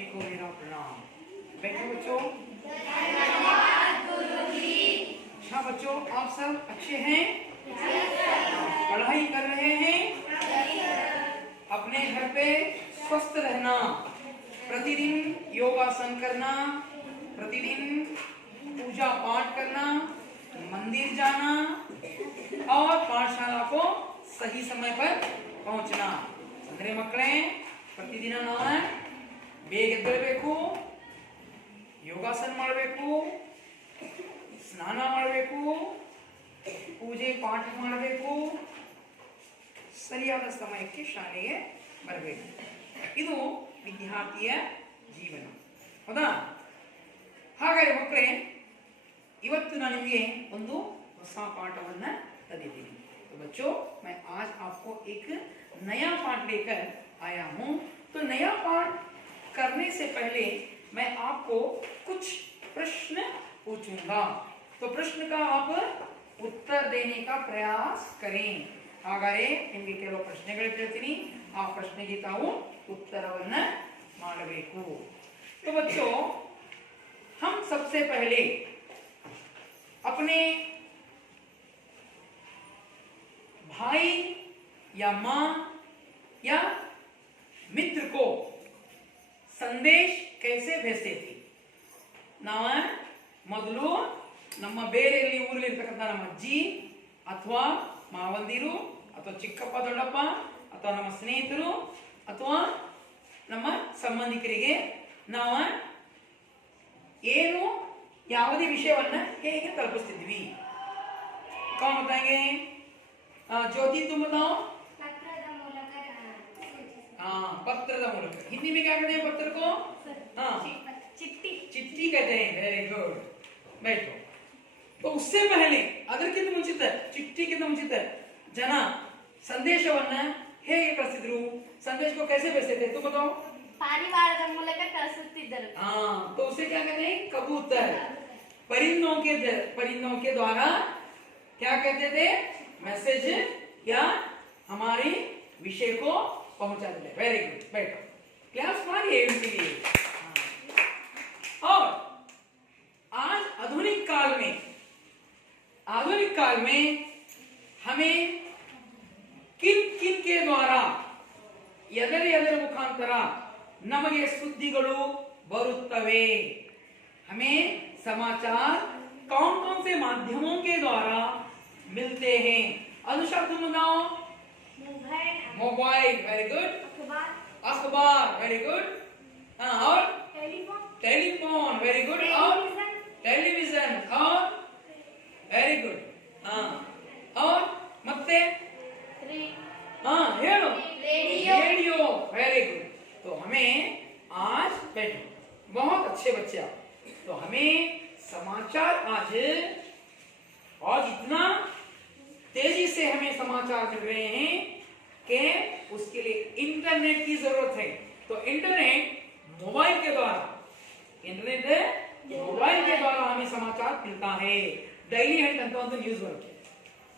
सभी को मेरा प्रणाम। बैठो बच्चों। अच्छा बच्चों, आप सब अच्छे हैं? पढ़ाई कर रहे हैं? अपने घर पे स्वस्थ रहना, प्रतिदिन योगासन करना, प्रतिदिन पूजा पाठ करना, मंदिर जाना और पाठशाला को सही समय पर पहुंचना। संद्रे मಕ್ಕಳೇ, ಪ್ರತಿದಿನ ನಾವು ಬೇಗ ಎದ್ದೇಳಬೇಕು, ಯೋಗಾಸನ ಮಾಡಬೇಕು, ಸ್ನಾನ ಮಾಡಬೇಕು, ಪೂಜೆ ಪಾಠ ಮಾಡಬೇಕು, ಸರಿಯಾದ ಸಮಯಕ್ಕೆ ಶಾಲೆಗೆ ಬರಬೇಕು. ಇದು ವಿದ್ಯಾರ್ಥಿಯ ಜೀವನ, ಹೌದಾ? ಹಾಗಾದರೆ ಮಕ್ಕಳೇ, ಇವತ್ತು ನಾನು ನಿಮಗೆ ಒಂದು ಹೊಸ ಪಾಠವನ್ನ ತಂದಿದ್ದೀನಿ. तो बच्चों, मैं आज आपको एक नया पाठ लेकर आया हूँ. तो नया पाठ करने से पहले मैं आपको कुछ प्रश्न पूछूंगा. तो प्रश्न का आप उत्तर देने का प्रयास करें. ಹಾಗಾದರೆ ನಿಮಗೆ ಕೆಲವು ಪ್ರಶ್ನೆಗಳು ಕೇಳ್ತೀನಿ, ಆ ಪ್ರಶ್ನೆಗೆ ತಾವು ಉತ್ತರವನ್ನ ಮಾಡಬೇಕು. तो बच्चों, हम सबसे पहले अपने भाई या माँ या मित्र को संदेश कैसे भेजते थे? ನಾವು ಮೊದಲು ನಮ್ಮ ಬೇರೆಯಲ್ಲಿ ಊರಲ್ಲಿರ್ತಕ್ಕಂಥ ನಮ್ಮ ಅಜ್ಜಿ ಅಥವಾ ಮಾವಂದಿರು ಅಥವಾ ಚಿಕ್ಕಪ್ಪ ದೊಡ್ಡಪ್ಪ ಅಥವಾ ನಮ್ಮ ಸ್ನೇಹಿತರು ಅಥವಾ ನಮ್ಮ ಸಂಬಂಧಿಕರಿಗೆ ನಾವು ಏನು ಯಾವುದೇ ವಿಷಯವನ್ನ ಹೇಗೆ ತಲುಪಿಸ್ತಿದ್ವಿ? कौन बताएंगे? ज्योति तुम बताओ. पत्ರದ ಮೂಲಕ. हिंदी में क्या कहते हैं पत्र को? चिट्ठी. चिट्ठी कहते हैं. Very good. बैठो. तो उससे पहले ಅದಕ್ಕಿಂತ ಮುಂಚಿತ, ಚಿಟ್ಟಿಗಿಂತ ಮುಂಚಿತ ಜನ ಸಂದೇಶವನ್ನ ಹೇಗೆ ಕಳಿಸಿದ್ರು? ಸಂದೇಶ को कैसे भेजते थे? तुम बताओ. ಪಾರಿವಾಳದ ಮೂಲಕ ಕಳಿಸುತ್ತಿದ್ದರು. तो उसे क्या कहते हैं? कबूतर. परिंदों के द्वारा क्या कहते थे? मैसेज या हमारी विषय को पहुंचाते थे. Very good. बैठो. क्लास मारिए उनके लिए. और आज आधुनिक काल में हमें किन के द्वारा ಎದರ ಮುಖಾಂತರ ನಮಗೆ ಸುದ್ದಿಗಳು ಬರುತ್ತವೆ? हमें समाचार कौन से माध्यमों के द्वारा मिलते हैं? अनुषा तुम बताओ. मोबाइल. Very good. अखबार. Very good. और टेलीफोन. Very good. और टेलीविजन. और वेरी गुड. और ಮತ್ತೆ हेलो रेडियो. Very good. तो हमें आज बैठो, बहुत अच्छे बच्चे आप. तो हमें समाचार आज इतना तेजी से हमें समाचार मिल रहे हैं कि उसके लिए इंटरनेट की जरूरत है. तो इंटरनेट मोबाइल के द्वारा हमें समाचार मिलता है. ಡೈಲಿ ಹೆಲ್ತ್ ಅಂತ ಒಂದು ನ್ಯೂಸ್ ಬರುತ್ತೆ.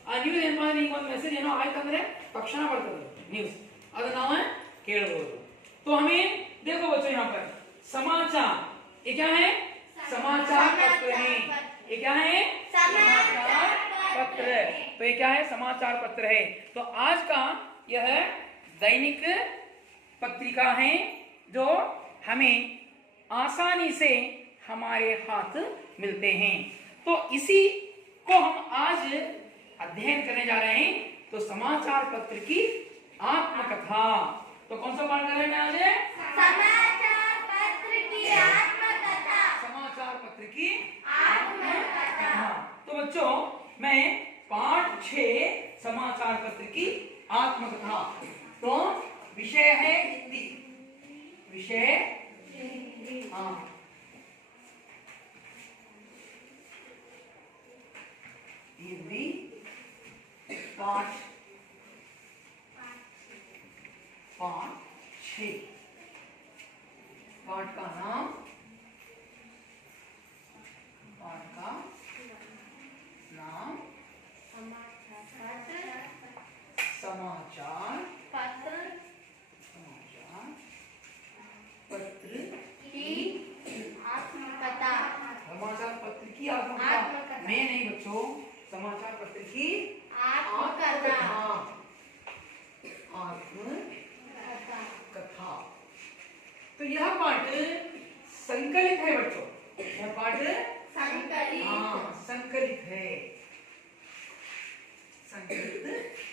ಆ ನ್ಯೂಸ್ ಏನು ಮಾಡಿ ನಿಮಗೆ ಒಂದು ಮೆಸೇಜ್ ಏನೋ ಆಯ್ತಂದ್ರೆ ತಕ್ಷಣ ಬರ್ತದೆ ನ್ಯೂಸ್, ಅದನ್ನ ನಾವು ಕೇಳಬಹುದು. तो हमें देखो बच्चों, यहाँ पर समाचार, ये क्या है? समाचार पत्र है. ये क्या है? समाचार पत्र. तो ये क्या है? समाचार पत्र है. तो आज का यह दैनिक पत्रिका है जो हमें आसानी से हमारे हाथ मिलते हैं. तो इसी को हम आज अध्ययन करने जा रहे हैं. तो समाचार पत्र की आत्मकथा. तो कौन सा पाठ कर रहे हैं आज? समाचार पत्र की आत्मकथा. समाचार पत्र की आत्मकथा. तो बच्चों, मैं पाठ 6 समाचार पत्र की आत्मकथा. तो विषय है हिंदी. विषय हिंदी. पाठ 6. पाठ का नाम, समाचार पत्र समाचार पत्र की आत्मकथा आत्मकथा। तो यह पाठ संकलित है बच्चों, यह पाठ संकलित है, संकलित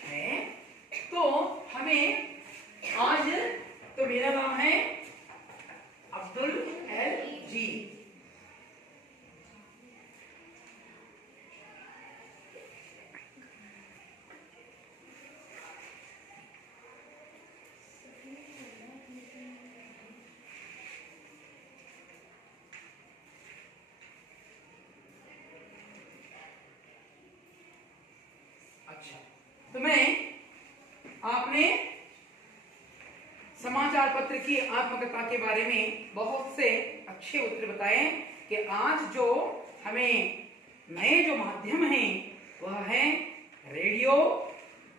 है। तो हमें आज, तो मेरा नाम है अब्दुल एल जी। अच्छा, तो मैं आपने समाचार पत्र की आत्मकथा के बारे में बहुत से अच्छे उत्तर बताए कि आज जो हमें नए जो माध्यम हैं वह है रेडियो,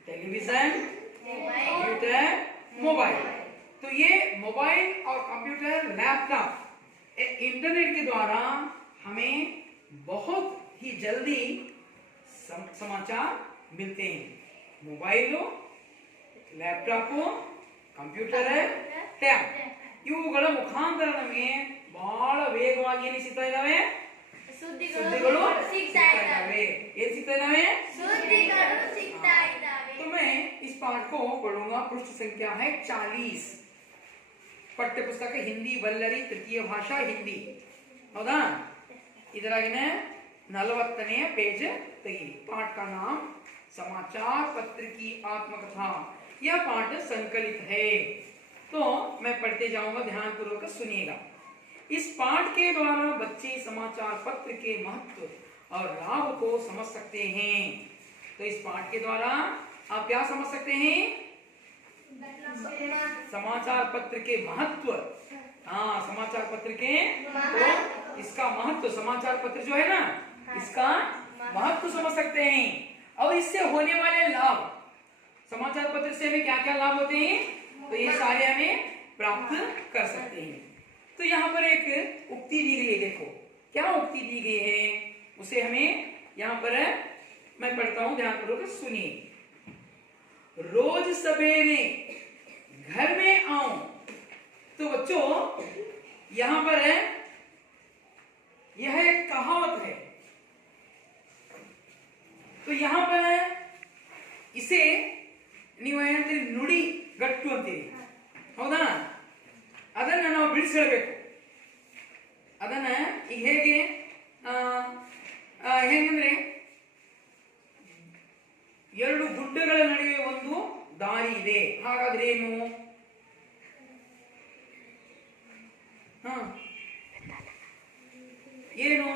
टेलीविजन, कंप्यूटर, मोबाइल। तो ये मोबाइल और कंप्यूटर, लैपटॉप, इंटरनेट के द्वारा हमें बहुत ही जल्दी समाचार मिलते हैं। मोबाइल हो, ಲ್ಯಾಪ್ಟಾಪ್, ಕಂಪ್ಯೂಟರ್, ಟ್ಯಾಬ್ ಇವುಗಳ ಮುಖಾಂತರ ನಮಗೆ ಬಹಳ ವೇಗವಾಗಿ ಏನು ಸಿಗ್ತಾ ಇದಾವೆ? ಸುದ್ದಿಗಳು ಸಿಗ್ತಾ ಇದಾವೆ। ಏನು ಸಿಗ್ತಾ ಇದಾವೆ? ಸುದ್ದಿಗಳು ಸಿಗ್ತಾ ಇದಾವೆ। तो मैं इस पाठ को पढ़ूंगा। पृष्ठ संख्या है 40। ಪಠ್ಯ ಪುಸ್ತಕ ಹಿಂದಿ ಬಲ್ಲರಿ ತೃತೀಯ ಭಾಷಾ ಹಿಂದಿ, ಹೌದಾ? ಇದರಾಗಿನ 40ನೇ पेज ತೆಗಿರಿ। पाठ का नाम समाचार पत्र की आत्मकथा। यह पाठ संकलित है, तो मैं पढ़ते जाऊंगा, ध्यान पूर्वक सुनिएगा। इस पाठ के द्वारा बच्चे समाचार पत्र के महत्व और लाभ को समझ सकते हैं। तो इस पाठ के द्वारा आप क्या समझ सकते हैं? समाचार पत्र के महत्व। हाँ, समाचार पत्र के तो इसका महत्व, समाचार पत्र जो है ना, इसका महत्व समझ सकते हैं। और इससे होने वाले लाभ, समाचार पत्र से हमें क्या क्या लाभ होते हैं, तो ये सारे हमें प्राप्त कर सकते हैं। तो यहाँ पर एक उक्ति दी गई है, देखो क्या उक्ति दी गई है, उसे हमें यहाँ पर मैं पढ़ता हूं, ध्यान पूर्वक सुनिए। रोज सवेरे घर में आऊं। तो बच्चों यहाँ पर यह एक कहावत है। तो यहाँ पर इसे ನೀವು ಏನಂತೀರಿ, ನುಡಿ ಗಟ್ಟು ಅಂತೀರಿ, ಹೌದಾ? ಅದನ್ನ ನಾವು ಬಿಡಿಸ್ಕೊಳ್ಬೇಕು। ಅದನ್ನ ಈಗ ಹೇಗೆ ಹೇಗೆಂದ್ರೆ, ಎರಡು ಗುಡ್ಡಗಳ ನಡುವೆ ಒಂದು ದಾರಿ ಇದೆ, ಹಾಗಾದ್ರೆ ಏನು? ಏನು?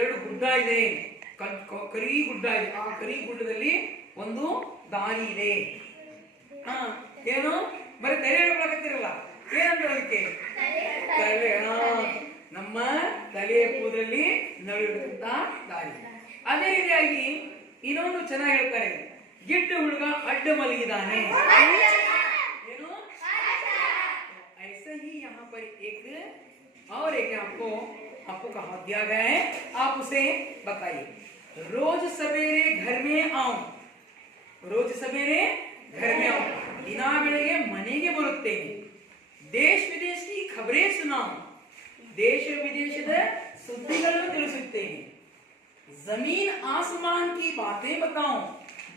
ಎರಡು ಗುಡ್ಡ ಇದೆ, ಕರಿ ಗುಡ್ಡ ಇದೆ, ಆ ಕರಿ ಗುಡ್ಡದಲ್ಲಿ ಒಂದು ದಾರಿ ಇದೆ। ಏನು ಬರೀ ತಲೆ ಹೇಳ್ಕೊಳಕತ್ತಿರಲ್ಲ, ಏನಂದ್ರೆ ಅದಕ್ಕೆ ತಲೆ, ನಮ್ಮ ತಲೆಯ ಕೂದಲಲ್ಲಿ ನಡುವಂತ ದಾರಿ। ಅದೇ ರೀತಿಯಾಗಿ ಇನ್ನೊಂದು ಚೆನ್ನಾಗಿ ಹೇಳ್ತಾರೆ, ಗಿಡ್ಡ ಹುಡುಗ ಅಡ್ಡ ಮಲಗಿದಾನೆ, ಏನು? ऐसे ही यहाँ पर एक और एक आपको कहा दिया गया है, आप उसे बताइए। रोज सवेरे घर में आऊं। रोज सवेरे घर में आऊं, ದಿನಾ ಬೆಳಗ್ಗೆ ಮನೆಗೆ ಬರುತ್ತೇನೆ। ದೇಶ ವಿದೇಶ की खबरें सुनाऊं, ದೇಶ ವಿದೇಶದ ಸುದ್ದಿಗಳನ್ನು ತಿಳಿಸುತ್ತೇನೆ। ಜಮೀನ್ ಆಸಮಾನ್ की बातें बताऊं,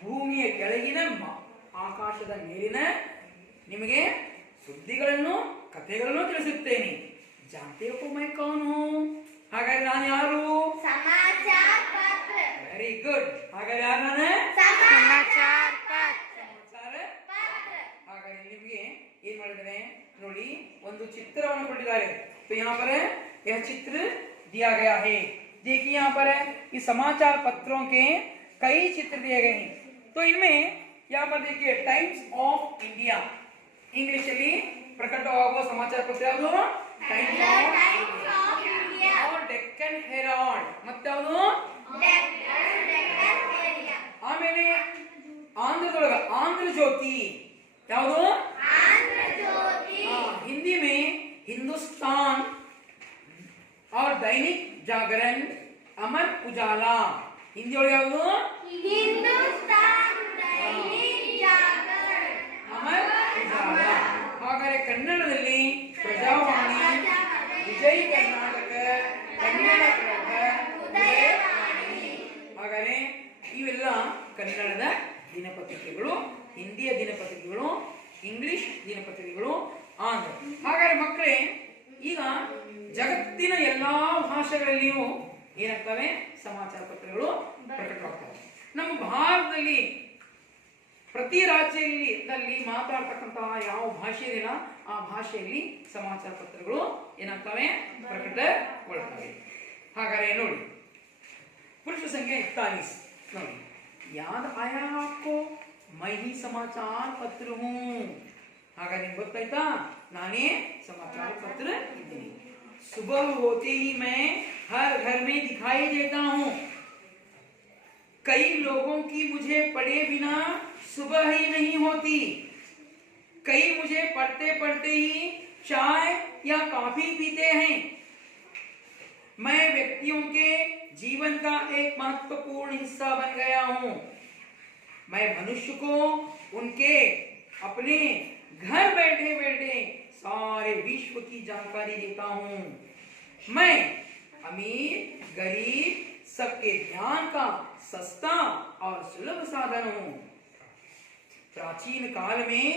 ಭೂಮಿಯ ಕೆಳಗಿನ ಆಕಾಶದ ಮೇಲಿನ ನಿಮಗೆ ಸುದ್ದಿಗಳನ್ನು, ಕಥೆಗಳನ್ನು ತಿಳಿಸುತ್ತೇನೆ। जानते हो मैं कौन हूं? ಹಾಗಾದ್ರೆ ನಾನು ಯಾರು? समाचार पत्र। Very good. ಹಾಗಾದ್ರೆ ಯಾರು ನಾನು? समाचार पत्र। ಹಾಗಾಗಿ ನಿಮಗೆ ಏನ್ ಮಾಡಿದ್ದಾರೆ ನೋಡಿ, ಒಂದು ಚಿತ್ರವನ್ನು ಕೊಟ್ಟಿದ್ದಾರೆ। तो यहाँ पर यह चित्र दिया गया है। देखिए यहाँ पर इस समाचार पत्रों के कई चित्र दिए गए हैं। तो इनमें यहाँ पर देखिए टाइम्स ऑफ इंडिया, इंग्लिश ಅಲ್ಲಿ ಪ್ರಕಟವಾಗುವ ಸಮಾಚಾರ ಪತ್ರ ಯಾವುದು? ಟೈಮ್ಸ್ ಆಫ್ इंडिया और ಡೆಕ್ಕನ್ ಹೆರಾಲ್ಡ್, ಮತ್ತೆ ಯಾವುದು? ಆಮೇಲೆ ಆಂಧ್ರದೊಳಗ ಆಂಧ್ರ ಜ್ಯೋತಿ, ಯಾವುದು? हिंदी में हिंदुस्तान और दैनिक जागरण, अमर उजाला। हिंदी ಒಳಗೆ ಯಾವುದು? ಹಿಂದೂಸ್ತಾನ್ ದೈನಿಕ್ ಜಾಗರಣ ಅಮರ್ ಉಜಾಲ. ಹಾಗಾದರೆ ಕನ್ನಡದಲ್ಲಿ ಪ್ರಜಾವಾಣಿ, ವಿಜಯ್ ಕರ್ನಾಟಕ, ಕನ್ನಡಪ್ರಭ, ಉದಯವಾಣಿ. ಹಾಗಾದರೆ ಇವೆಲ್ಲ ಕನ್ನಡದ ದಿನಪತ್ರಿಕೆಗಳು, ಹಿಂದಿಯ ದಿನಪತ್ರಿಕೆಗಳು, ಇಂಗ್ಲಿಷ್ ದಿನಪತ್ರಿಕೆಗಳು, ಆಂಧ್ರ. ಹಾಗಾದರೆ ಮಕ್ಕಳೇ, ಈಗ ಜಗತ್ತಿನ ಎಲ್ಲಾ ಭಾಷೆಗಳಲ್ಲಿಯೂ ಏನಾಗ್ತವೆ? ಸಮಾಚಾರ ಪತ್ರಗಳು ಪ್ರಕಟವಾಗ್ತವೆ. ನಮ್ಮ ಭಾರತದಲ್ಲಿ ಪ್ರತಿ ರಾಜ್ಯದಲ್ಲಿ ಮಾತಾಡ್ತಕ್ಕಂತಹ ಯಾವ ಭಾಷೆ ಇದೆಯಲ್ಲ ಆ ಭಾಷೆಯಲ್ಲಿ ಸಮಾಚಾರ ಪತ್ರಗಳು ಏನಾಗ್ತವೆ? ಪ್ರಕಟಗೊಳ್ತವೆ. ಹಾಗಾದ್ರೆ ನೋಡಿ, ಪುರುಷ ಸಂಖ್ಯೆ 41 ನೋಡಿ. ಯಾದ್ ಆಯಾ ಆಪ್ಕೋ ಮೈ ಹಿ ಸಮಾಚಾರ ಪತ್ರ ಹೂ. ಹಾಗಾದ್ರೆ ನಿಮ್ಗೆ ಗೊತ್ತಾಯ್ತಾ? ನಾನೇ ಸಮಾಚಾರ ಪತ್ರ ಇದ್ದೀನಿ. सुबह होते ही मैं हर घर में दिखाई देता हूँ. कई लोगों की मुझे पढ़े बिना सुबह ही नहीं होती. कई मुझे पढ़ते पढ़ते ही चाय या कॉफी पीते हैं. मैं व्यक्तियों के जीवन का एक महत्वपूर्ण हिस्सा बन गया हूँ. मैं मनुष्य को उनके अपने घर बैठे बैठे सारे विश्व की जानकारी देता हूँ. मैं अमीर गरीब सबके ध्यान का सस्ता और सुलभ साधन हूँ. प्राचीन काल में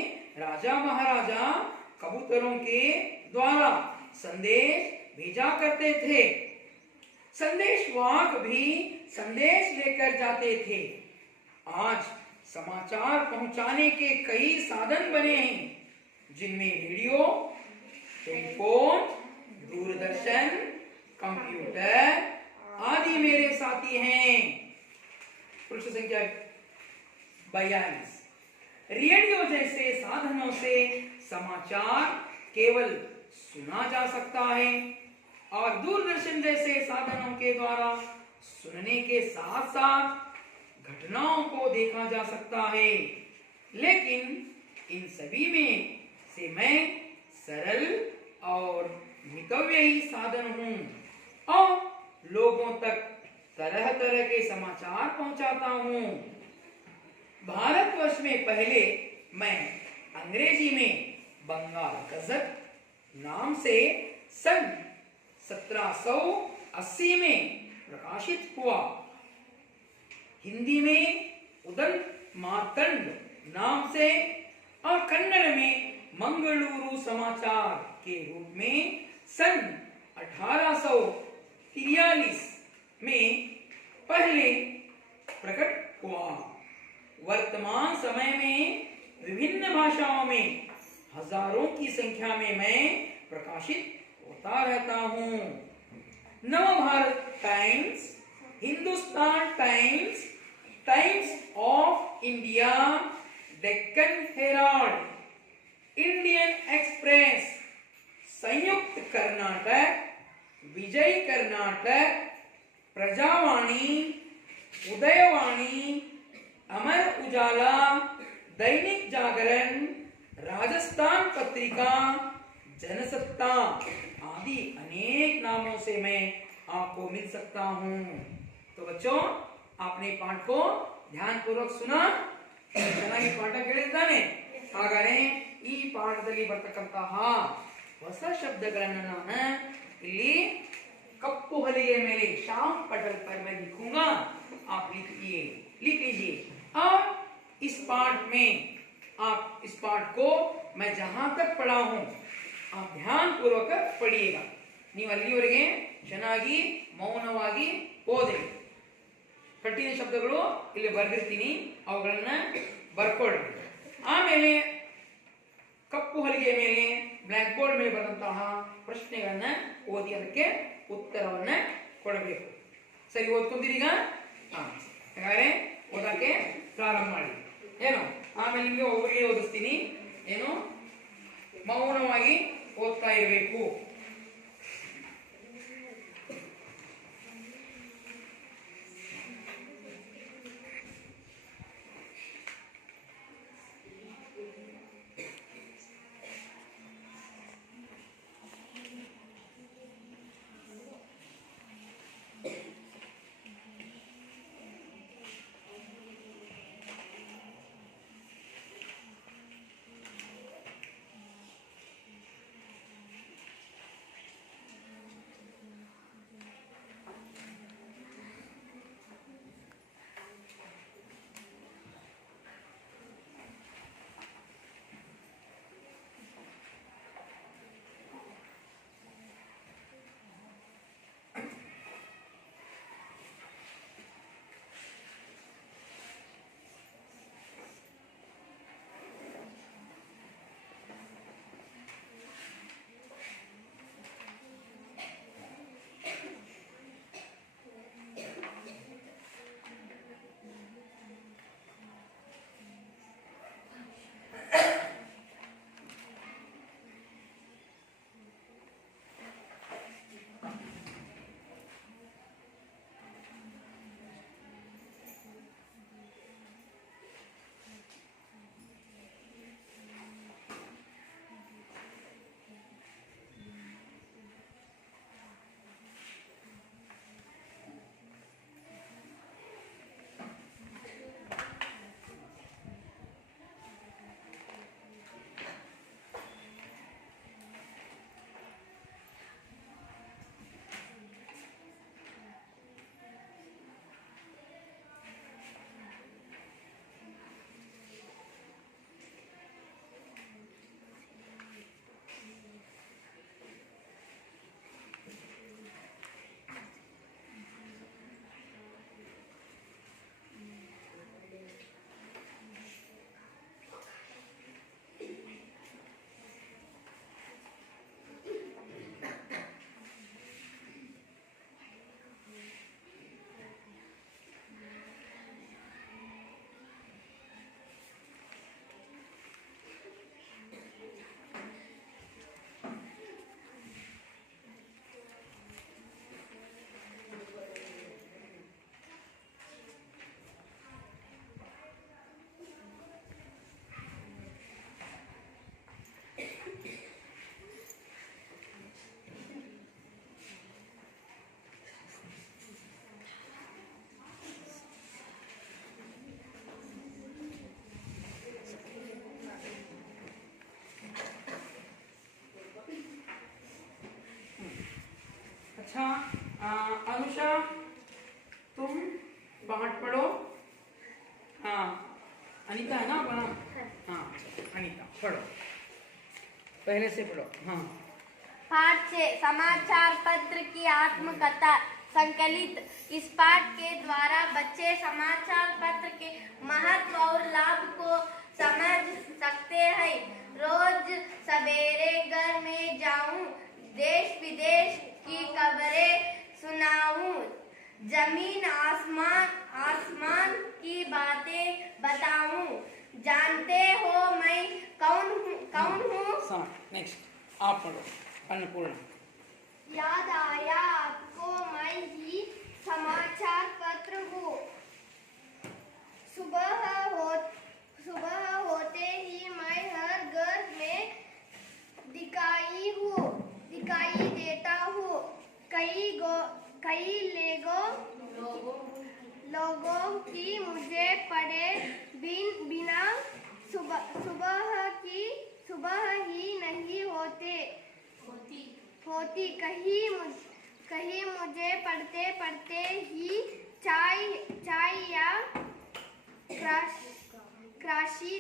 राजा महाराजा कबूतरों के द्वारा संदेश भेजा करते थे. संदेशवाहक भी संदेश लेकर जाते थे. आज समाचार पहुंचाने के कई साधन बने हैं, जिनमें रेडियो, टेलीफोन, दूरदर्शन, कंप्यूटर आदि मेरे साथी हैं. पुरुष संख्या 42. रेडियो जैसे साधनों से समाचार केवल सुना जा सकता है और दूरदर्शन जैसे साधनों के द्वारा सुनने के साथ साथ घटनाओं को देखा जा सकता है. लेकिन इन सभी में से मैं सरल और मितव्ययी ही साधन हूँ और लोगों तक तरह तरह के समाचार पहुंचाता हूँ. भारतवर्ष में पहले मैं अंग्रेजी में बंगाल गजट नाम से सन 1780 में प्रकाशित हुआ. हिंदी में उदंत मार्तंड नाम से और कन्नड़ में मंगलूरु समाचार के रूप में सन 1843 में पहले प्रकट हुआ. वर्तमान समय में विभिन्न भाषाओं में हजारों की संख्या में मैं प्रकाशित होता रहता हूँ. Navbharat times, Hindustan times, times of India, Deccan Herald, Indian express, संयुक्त कर्नाटक, विजय कर्नाटक, प्रजावाणी, उदयवाणी, अमर उजाला, दैनिक जागरण, राजस्थान पत्रिका, जनसत्ता आदि अनेक नामों से मैं आपको मिल सकता हूँ. तो बच्चों, आपने पाठ को ध्यान पूर्वक सुना. ಚೆನ್ನಾಗಿ ಪಾಠ ಕೇಳಿದ್ದಾನೆ. ಹಾಗಾದ್ರೆ ಈ ಪಾಠದಲ್ಲಿ ಬರ್ತಕ್ಕಂತಹ ಹೊಸ ಶಬ್ದಗಳನ್ನು ನಾನು ಇಲ್ಲಿ कप्पू हलिगे मेरे शाम पटल पर मैं लिखूंगा. आप लिख लीजिए. और इस पाठ में आप इस पाठ को मैं जहां तक पढ़ा हूं आप ध्यान पूर्वक पढ़िएगा. ನೀವು ಅಲ್ಲಿವರೆಗೆ ಚೆನ್ನಾಗಿ ಮೌನವಾಗಿ ಓದಿ. ಕಠಿಣ ಶಬ್ದಗಳು ಇಲ್ಲಿ ಬರೆದಿರ್ತೀನಿ, ಅವುಗಳನ್ನ ಬರ್ಕೊಳ್ಳಿ. ಆಮೇಲೆ ಕಪ್ಪು ಹಲಿಗೆ ಮೇಲೆ ಬ್ಲಾಕ್ ಬೋರ್ಡ್ ಮೇಲೆ ಬರೆದಂತಹ ಪ್ರಶ್ನೆಗಳನ್ನ ಓದಿ ಅದಕ್ಕೆ ಉತ್ತರವನ್ನ ಕೊಡಬೇಕು. ಸರಿ, ಓದ್ಕೊಂತೀರೀಗ? ಹಾಗಾದ್ರೆ ಓದಕ್ಕೆ ಪ್ರಾರಂಭ ಮಾಡಿ. ಏನು ಆಮೇಲೆ ನಿಮಗೆ ಒಬ್ಬರಿಗೆ ಓದಿಸ್ತೀನಿ. ಏನು ಮೌನವಾಗಿ ಓದ್ತಾ ಇರಬೇಕು. अनुषा तुम पाठ पढ़ो। हाँ अनीता है ना आपका नाम? हाँ अनीता पढ़ो, पहले से पढ़ो। हाँ पाठ 6 समाचार पत्र की आत्मकथा संकलित। इस पाठ के द्वारा बच्चे समाचार पत्र के महत्व और लाभ को समझ सकते हैं। रोज सवेरे घर में जाऊं, देश विदेश की खबरें सुनाऊं, जमीन आसमान की बातें बताऊं। जानते हो मैं कौन हूँ? नेक्स्ट आप पढ़ो अन्नपूर्णा। याद आया आपको, मैं ही समाचार पत्र हूँ। सुबह होते ही मैं हर घर में दिखाई देता हूँ। कई लोगों की मुझे पढ़े बिना सुबह ही नहीं होती। कहीं मुझे पढ़ते ही चाय या काफी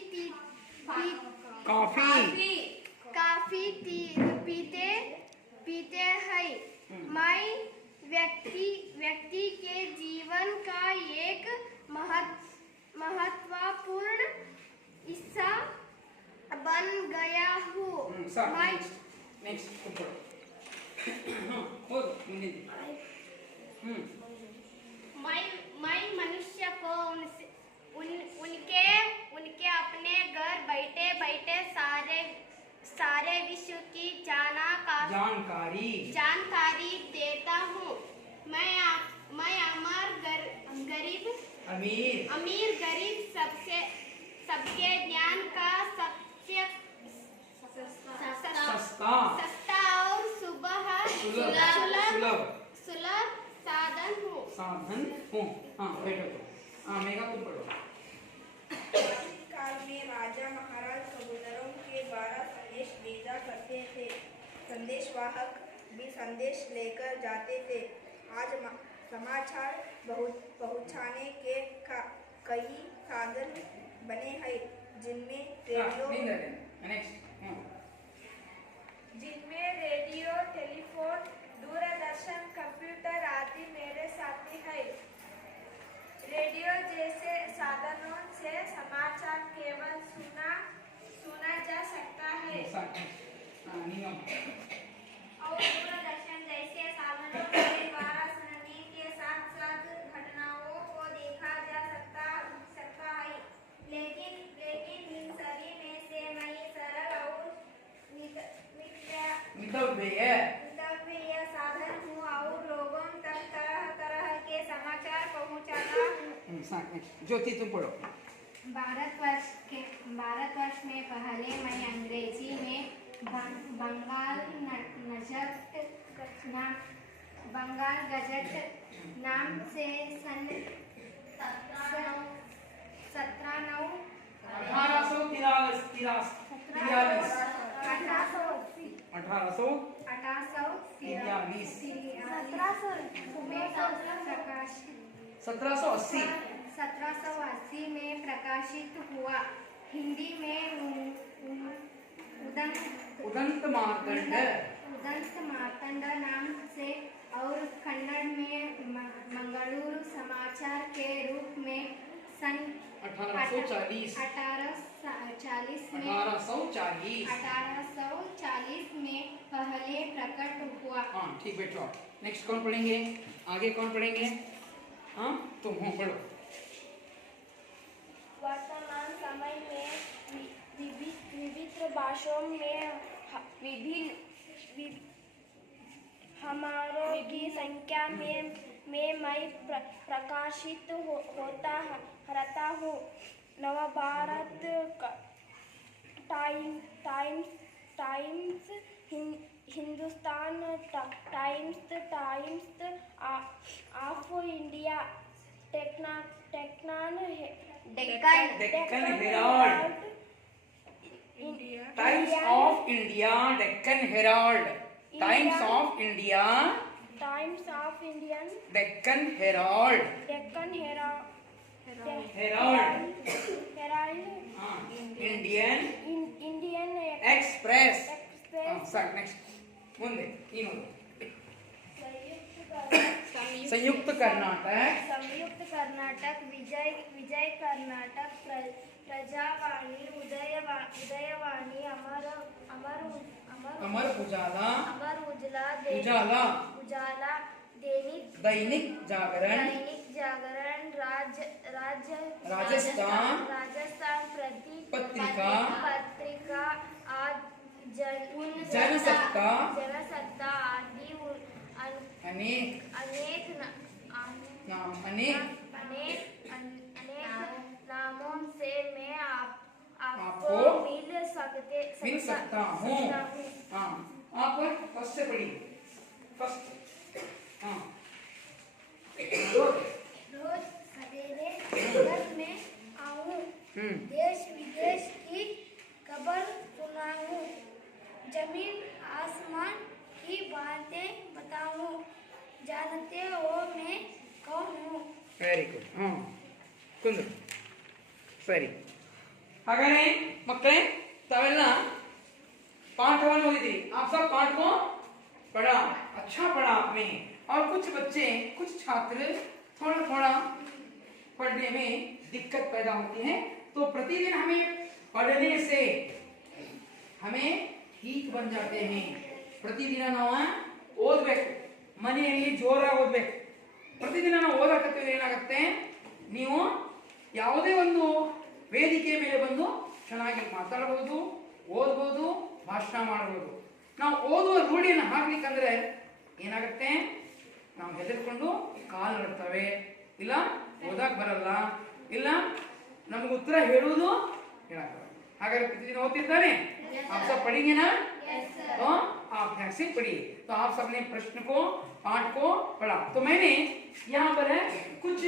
पीते हैं। मैं व्यक्ति के जीवन का एक महत्वपूर्ण हिस्सा बन गया हूँ। नेक्स्ट तुम पढ़ो। मैं मनुष्य को उनके अपने घर बैठे सारे विश्व की जानकारी देता हूँ। मैं अमीर गरीब सबके ज्ञान का सस्ता और सुलभ साधन हूँ। हाँ बैठो तो। हाँ मेघा तुम पढ़ो। काल में राजा महाराज कबूतरों के द्वारा संदेश भेजा करते थे। संदेशवाहक भी संदेश लेकर जाते थे। आज समाचार पहुंचाने के कई साधन बने हैं, जिनमें रेडियो, टेलीफोन, दूरदर्शन, कंप्यूटर आदि मेरे साथी हैं। रेडियो जैसे साधनों से समाचार केवल सुना जा सकता है और दूरदर्शन जैसे साधनों के द्वारा सुनने के साथ साथ घटनाओं को देखा जा सकता है। लेकिन इन सभी में से मैं सरल और मितव्यय साधन हूँ और लोगों तक तरह के समाचार पहुँचाता हूँ। ज्योति तुम पढ़ो। भारतवर्ष में पहले मैं अंग्रेजी में बंगाल गजट नाम से सन 1780 में प्रकाशित हुआ। हिंदी में उदंत मार्तंड नाम से और कन्नड़ में मंगलूरु समाचार के रूप में सन 1840 में पहले प्रकट हुआ। हाँ ठीक बैठो। नेक्स्ट कौन पढ़ेंगे? आगे कौन पढ़ेंगे? हाँ तुम हो पढ़ो। वर्तमान समय में विविध भाषाओं में विभिन्न हमारों की संख्या में मैं प्रकाशित होता रहता हूँ। Navbharat times, Hindustan times of India, Deccan Herald, times of India, Deccan Herald, times of India times of Indian Deccan Herald Deccan Herald Herald हाँ इंडियन इंडियन एक्सप्रेस एक्सप्रेस साक नेक्स्ट ಮುಂದೆ ಇನ್ನೊಂದು संयुक्त कर्नाटक विजय कर्नाटक प्रजावाणी उदयवाणी अमर उजाला उजाला दैनिक जागरण राजस्थान पत्रिका जनसत्ता आदि अनेक नामों से मैं आपको आपको मिल सकता हूँ हाँ आप फर्स्ट से पढ़िए फर्स्ट हाँ रोज सवेरे घर में आऊं देश विदेश की खबर सुनाऊं जमीन आसमान की बातें बताऊं जानते हो मैं कौन हूँ ವೆರಿ ಗುಡ್ ಕುಂದ್ರು ಸರಿ ಹಾಗಾದ್ರೆ ಮಕ್ಕಳೇ ತಾವೆಲ್ಲ पाठವನ್ನು ಓದಿದ್ರಿ आप सब पाठ को पढ़ा अच्छा पढ़ा आपने और कुछ बच्चे कुछ छात्र थोड़ा थोड़ा पढ़ने में दिक्कत पैदा होती है तो प्रतिदिन हमें पढ़ने से हमें ठीक बन जाते हैं प्रतिदिन ನಾವು ಓದಬೇಕು ಮನೆಯಲ್ಲಿ ಜೋರಾಗಿ ಓದಬೇಕು ಪ್ರತಿದಿನ ನಾವು ಓದಕತ್ತೀವಿ ಏನಾಗುತ್ತೆ ನೀವು ಯಾವುದೇ ಒಂದು ವೇದಿಕೆ ಮೇಲೆ ಬಂದು ಚೆನ್ನಾಗಿ ಮಾತಾಡಬಹುದು ಓದಬಹುದು ಭಾಷಣ ಮಾಡಬಹುದು ನಾವು ಓದುವ ರೂಢಿಯನ್ನು ಹಾಕ್ಲಿಕ್ಕಂದ್ರೆ ಏನಾಗುತ್ತೆ ನಾವು ಹೆದರ್ಕೊಂಡು ಕಾಲು ನಡ್ತವೆ ಇಲ್ಲ ಓದಕ್ ಬರಲ್ಲ ಇಲ್ಲ ನಮಗೆ ಉತ್ತರ ಹೇಳುವುದು ಹೇಳಕ್ಕೆ ಹಾಗಾದ್ರೆ ಪ್ರತಿದಿನ ಓದ್ತಿದ್ದಾನೆ आप सब पढ़ेंगे ना तो आप ध्यान से पढ़िए तो आप सबने प्रश्न को पाठ को पढ़ा तो मैंने यहाँ पर है कुछ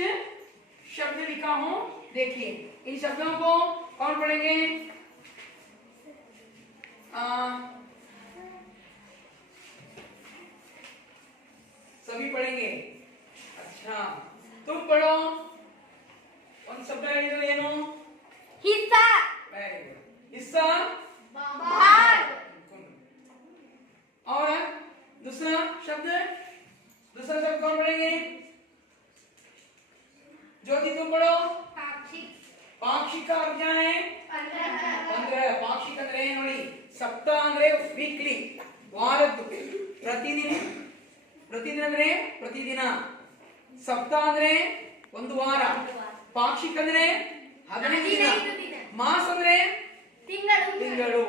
शब्द लिखा हूँ देखिए इन शब्दों को कौन पढ़ेंगे सभी पढ़ेंगे अच्छा तुम पढ़ो उन शब्द ಏನು हिस्सा वेरी गुड हिस्सा भाग और दूसरा शब्द कौन पढ़ेंगे ज्योति तुम पढ़ो पाक्षिक का अर्थ क्या है 15 पाक्षिक ಅಂದ್ರೆ ನೋಡಿ ಸಪ್ತಾಹ ಅಂದ್ರೆ ವೀಕ್ಲಿ ವಾರದ್ದು ಪ್ರತಿದಿನ ಅಂದ್ರೆ ಪ್ರತಿದಿನ ಸಪ್ತಾಹ ಅಂದ್ರೆ ಒಂದು ವಾರ ಪಾಕ್ಷಿಕ ಅಂದ್ರೆ 15 ದಿನ ಮಾಸ ಅಂದ್ರೆ ತಿಂಗಳು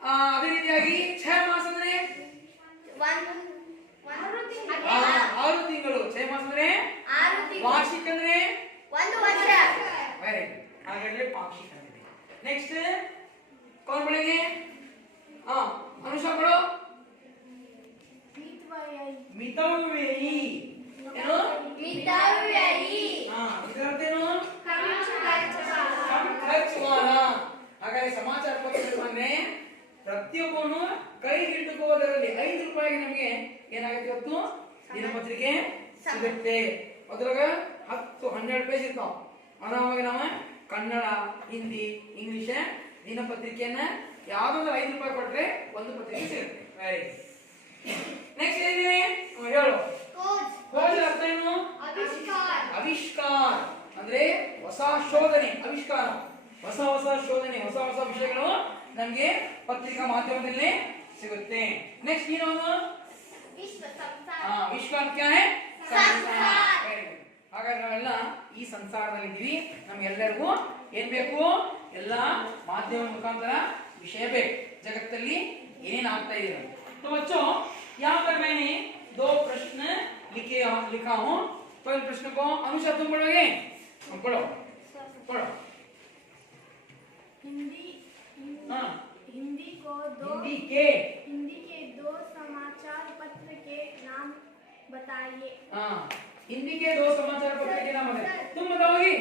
ಅದೇ ರೀತಿಯಾಗಿ 6 ಮಾಸ ಅಂದ್ರೆ 6 ತಿಂಗಳು 6 ಮಾಸ ಅಂದ್ರೆ ವಾರ್ಷಿಕ ಅಂದ್ರೆ 1 ವರ್ಷ ವೆರಿ ಗುಡ್ ಹಾಗಾದ್ರೆ ಪಾಕ್ಷಿಕ ಅಂದ್ರೆ ನೆಕ್ಸ್ಟ್ कौन पढ़ेंगे अनुषा पढ़ो ಮಿತವ್ಯಯಿ ಏನು ಇದರದ್ದೇನು ಖರ್ಚುವಾರ ಹಾಗಾದ್ರೆ ಸಮಾಚಾರ ಪತ್ರ ಅಂದ್ರೆ ಪ್ರತಿಯೊಬ್ಬನು ಕೈ ಹಿಡಿದುಕೋದರಲ್ಲಿ 5 ರೂಪಾಯಿಗೆ ನಮಗೆ ಏನಾಗುತ್ತೆ ಇವತ್ತು ದಿನಪತ್ರಿಕೆ ಸಿಗುತ್ತೆ ಅದ್ರಾಗ 10-12 ಪೇಜ್ ಇರ್ತಾವ ಅದಾವಾಗ ನಾವು ಕನ್ನಡ ಹಿಂದಿ ಇಂಗ್ಲಿಷ್ ದಿನಪತ್ರಿಕೆಯನ್ನ ಯಾವ್ದಾದ್ರು 5 ರೂಪಾಯಿ ಕೊಟ್ರೆ ಒಂದು ಪತ್ರಿಕೆ ಸಿಗುತ್ತೆ ವೆರಿ ನೆಕ್ಸ್ಟ್ ಏನಿದೆ ಹೇಳು ಖೋಜ್ ಅರ್ಥ ಏನು ಆವಿಷ್ಕಾರ ಅಂದ್ರೆ ಹೊಸ ಶೋಧನೆ ಆವಿಷ್ಕಾರ ಹೊಸ ಶೋಧನೆ ಹೊಸ ವಿಷಯಗಳು ನಮಗೆ ಪತ್ರಿಕಾ ಮಾಧ್ಯಮದಲ್ಲಿ ಸಿಗುತ್ತೆ ನೆಕ್ಸ್ಟ್ ಏನು ವಿಶ್ವ ಕ್ಯಾ ಹೈ ಸಂಸಾರ ಹಾಗಾದ್ರೆ ನಾವೆಲ್ಲ ಈ ಸಂಸಾರದಲ್ಲಿ ಇದ್ದೀವಿ ನಮ್ಗೆಲ್ಲರಿಗೂ ಏನ್ ಬೇಕು ಎಲ್ಲ ಮಾಧ್ಯಮ ಮುಖಾಂತರ विषय ಬೇಕು ಜಗತ್ತಲ್ಲಿ ಏನೇನು ಆಗ್ತಾ ಇದೆ तो बच्चों यहाँ पर मैंने 2 प्रश्न लिखा हूँ पहले प्रश्न को अनुषा तुम पढ़ोगे पढ़ो हिंदी के 2 समाचार पत्र के नाम बताइए हिंदी के 2 समाचार पत्र के नाम बताइए तुम बताओगी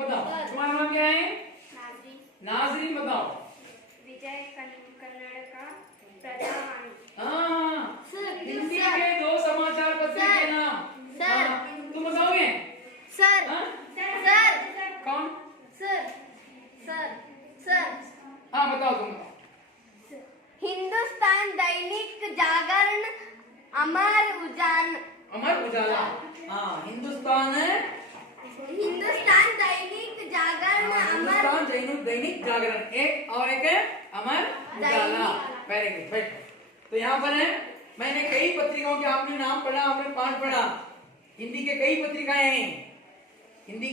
बताओ तुम्हारा नाम क्या है नाजरीन बताओ विजय कन्नड़ का प्रजावाणी हिंदी के अमर उजाला। हाँ, हिंदुस्तान दैनिक जागरण, हिंदुस्तान दैनिक जागरण एक, और एक है अमर उजाला। वेरी गुड, बैठो। तो यहाँ पर है, मैंने कई पत्रिकाओं के आपने नाम पढ़ा, आपने पाठ पढ़ा। हिंदी के कई पत्रिकाएं हैं, ಹಿಂದಿ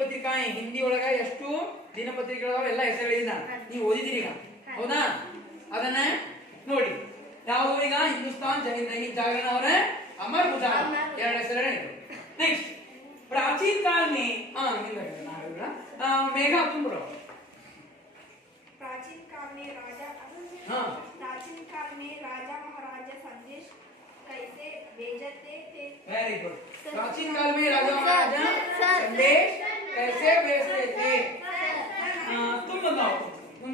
ಪತ್ರಿಕಾएं, ಹಿಂದಿ ಒಳಗ ಎಷ್ಟು ದಿನಪತ್ರಿಕೆಗಳಾವ ಎಲ್ಲ ಹೆಸರು ಹೇಳಿದ ನೀವು ಓದಿದಿರಿ ಈಗ, ಹೌದಾ? ಅದನ್ನ ನೋಡಿ. ಯಾವ ಈಗ ಹಿಂದೂಸ್ತಾನ್ दैनिक जागरण और अमर उजाला ಎರಡು ಹೆಸರು ಹೇಳಿದ್ರು. नेक्स्ट, प्राचीन काल में मेघा तुम बोलो। प्राचीन काल में राजा महाराजा संदेश कैसे भेजते थे? Very good. प्राचीन काल में राजा महाराजा संदेश कैसे भेजते थे? तुम बताओ। तुम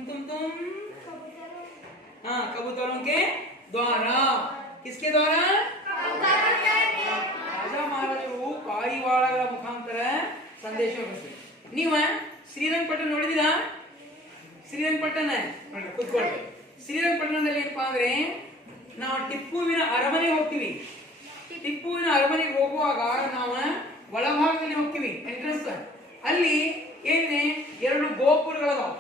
हाँ, कबूतरों के द्वारा। किसके द्वारा? ರಾಜ ಮಹಾರಾಜರು ಪಾರಿವಾಳಗಳ ಮುಖಾಂತರ ಸಂದೇಶ ಕಳಿಸ್ತಾರೆ. ನೀವು ಶ್ರೀರಂಗಪಟ್ಟಣ ನೋಡಿದಿರಾ? ಶ್ರೀರಂಗಪಟ್ಟಣ ನೋಡಿ, ಕೂತ್ಕೊಳ್ಳಿ. ಶ್ರೀರಂಗಪಟ್ಟಣದಲ್ಲಿ ಏನಪ್ಪಾ ಅಂದ್ರೆ, ನಾವು ಟಿಪ್ಪುವಿನ ಅರಮನೆಗೆ ಹೋಗ್ತೀವಿ. ಟಿಪ್ಪುವಿನ ಅರಮನೆಗೆ ಹೋಗುವಾಗ ನಾವು ಒಳಭಾಗದಲ್ಲಿ ಹೋಗ್ತೀವಿ, ಎಂಟ್ರೆನ್ಸ್. ಅಲ್ಲಿ ಏನಿದೆ, ಎರಡು ಗೋಪುರಗಳದಾವ.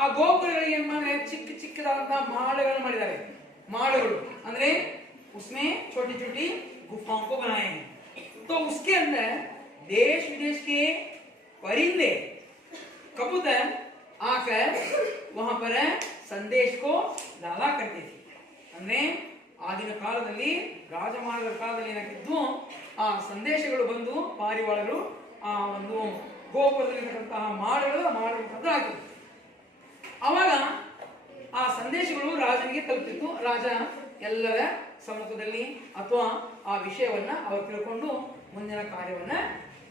ಆ ಗೋಪುರಗಳಿಗೆ ಏನ್ ಮಾಡಿದ್ರೆ ಚಿಕ್ಕ ಚಿಕ್ಕದಾದಂತಹ ಮಾಳಗಳನ್ನು ಮಾಡಿದ್ದಾರೆ. माड़गुल अंदरे उसमें छोटी छोटी गुफाओं को बनाए हैं. तो उसके अंदर देश विदेश के परिंदे कबूतर आकर वहां पर संदेश को डाला करते थे. ಅಂದ್ರೆ ಆಗಿನ ಕಾಲದಲ್ಲಿ ರಾಜಮಹಾರಾಜರ ಕಾಲದಲ್ಲಿ ಏನಾಗಿದ್ದು, ಆ ಸಂದೇಶಗಳು ಬಂದು ಪಾರಿವಾಳಗಳು ಆ ಒಂದು ಗೋಪುರದಲ್ಲಿರತಕ್ಕಂತಹ ಮಾಳಗಳು ತಂದು ಹಾಕಿದ್ರು. ಅವಾಗ ಆ ಸಂದೇಶಗಳು ರಾಜನಿಗೆ ತಲುಪಿತ್ತು. ರಾಜ ಎಲ್ಲರ ಸಮ್ಮುಖದಲ್ಲಿ ಅಥವಾ ಆ ವಿಷಯವನ್ನ ಅವರು ತಿಳ್ಕೊಂಡು ಮುಂದಿನ ಕಾರ್ಯವನ್ನ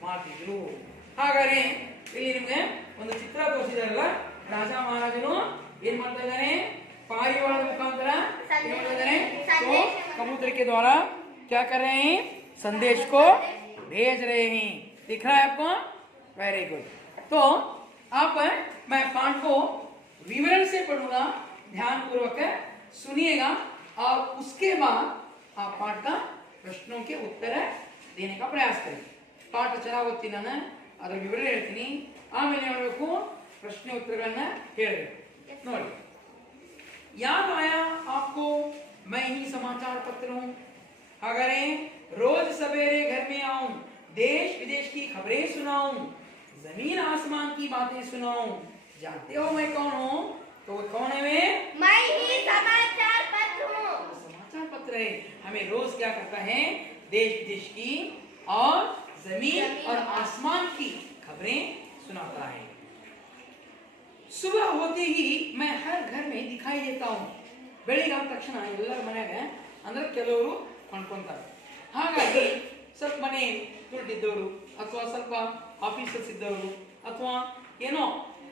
ಮಾಡ್ತಿದ್ರು. ಹಾಗಾದ್ರೆ ಇಲ್ಲಿ ನಿಮ್ಗೆ ಒಂದು ಚಿತ್ರ ತೋರಿಸಿದಾರಲ್ಲ, ರಾಜ ಮಹಾರಾಜನು ಏನ್ ಮಾಡ್ತಾ ಇದ್ದಾನೆ, पारिवाल मुखांतर तो कबूतर के द्वारा क्या कर रहे हैं, संदेश को भेज रहे हैं. दिख रहा है आपको? Very good. तो आप मैं पाठ को विवरण से पढ़ूंगा, ध्यान पूर्वक सुनिएगा और उसके बाद आप पाठ का प्रश्नों के उत्तर देने का प्रयास करें. पाठ ಚೆನ್ನಾಗಿ ಓದ್ತೀನಿ, ನಾನು ಅದರ ವಿವರ ಹೇಳ್ತೀನಿ, ಆಮೇಲೆ ಏನು ಮಾಡಬೇಕು, ಪ್ರಶ್ನೆ ಉತ್ತರಗಳನ್ನ ಹೇಳಬೇಕು. ನೋಡಿ, याद आया आपको मैं ही समाचार पत्र हूं. अगर रोज सवेरे घर में आऊं, देश विदेश की खबरें सुनाऊं, जमीन आसमान की बातें सुनाऊं. जानते हो मैं कौन हूं? तो कौन है मैं ही समाचार पत्र हूं. समाचार पत्र है, हमें रोज क्या करता है, देश विदेश की और जमीन और आसमान की खबरें सुनाता है. सुबह होते ही मैं हर घर में दिखाई देता हूँ. ಬೆಳಿಗ್ಗೆ ಆದ ತಕ್ಷಣ ಎಲ್ಲರ ಮನೆಯಾಗ ಅಂದ್ರೆ ಕೆಲವರು ಕೊಂಡ್ಕೊಂತಾರೆ. ಹಾಗಾಗಿ ಸ್ವಲ್ಪ ಮನೆ ದುಡ್ಡಿದ್ದವರು ಅಥವಾ ಸ್ವಲ್ಪ ಆಫೀಸರ್ಸ್ ಇದ್ದವರು ಅಥವಾ ಏನೋ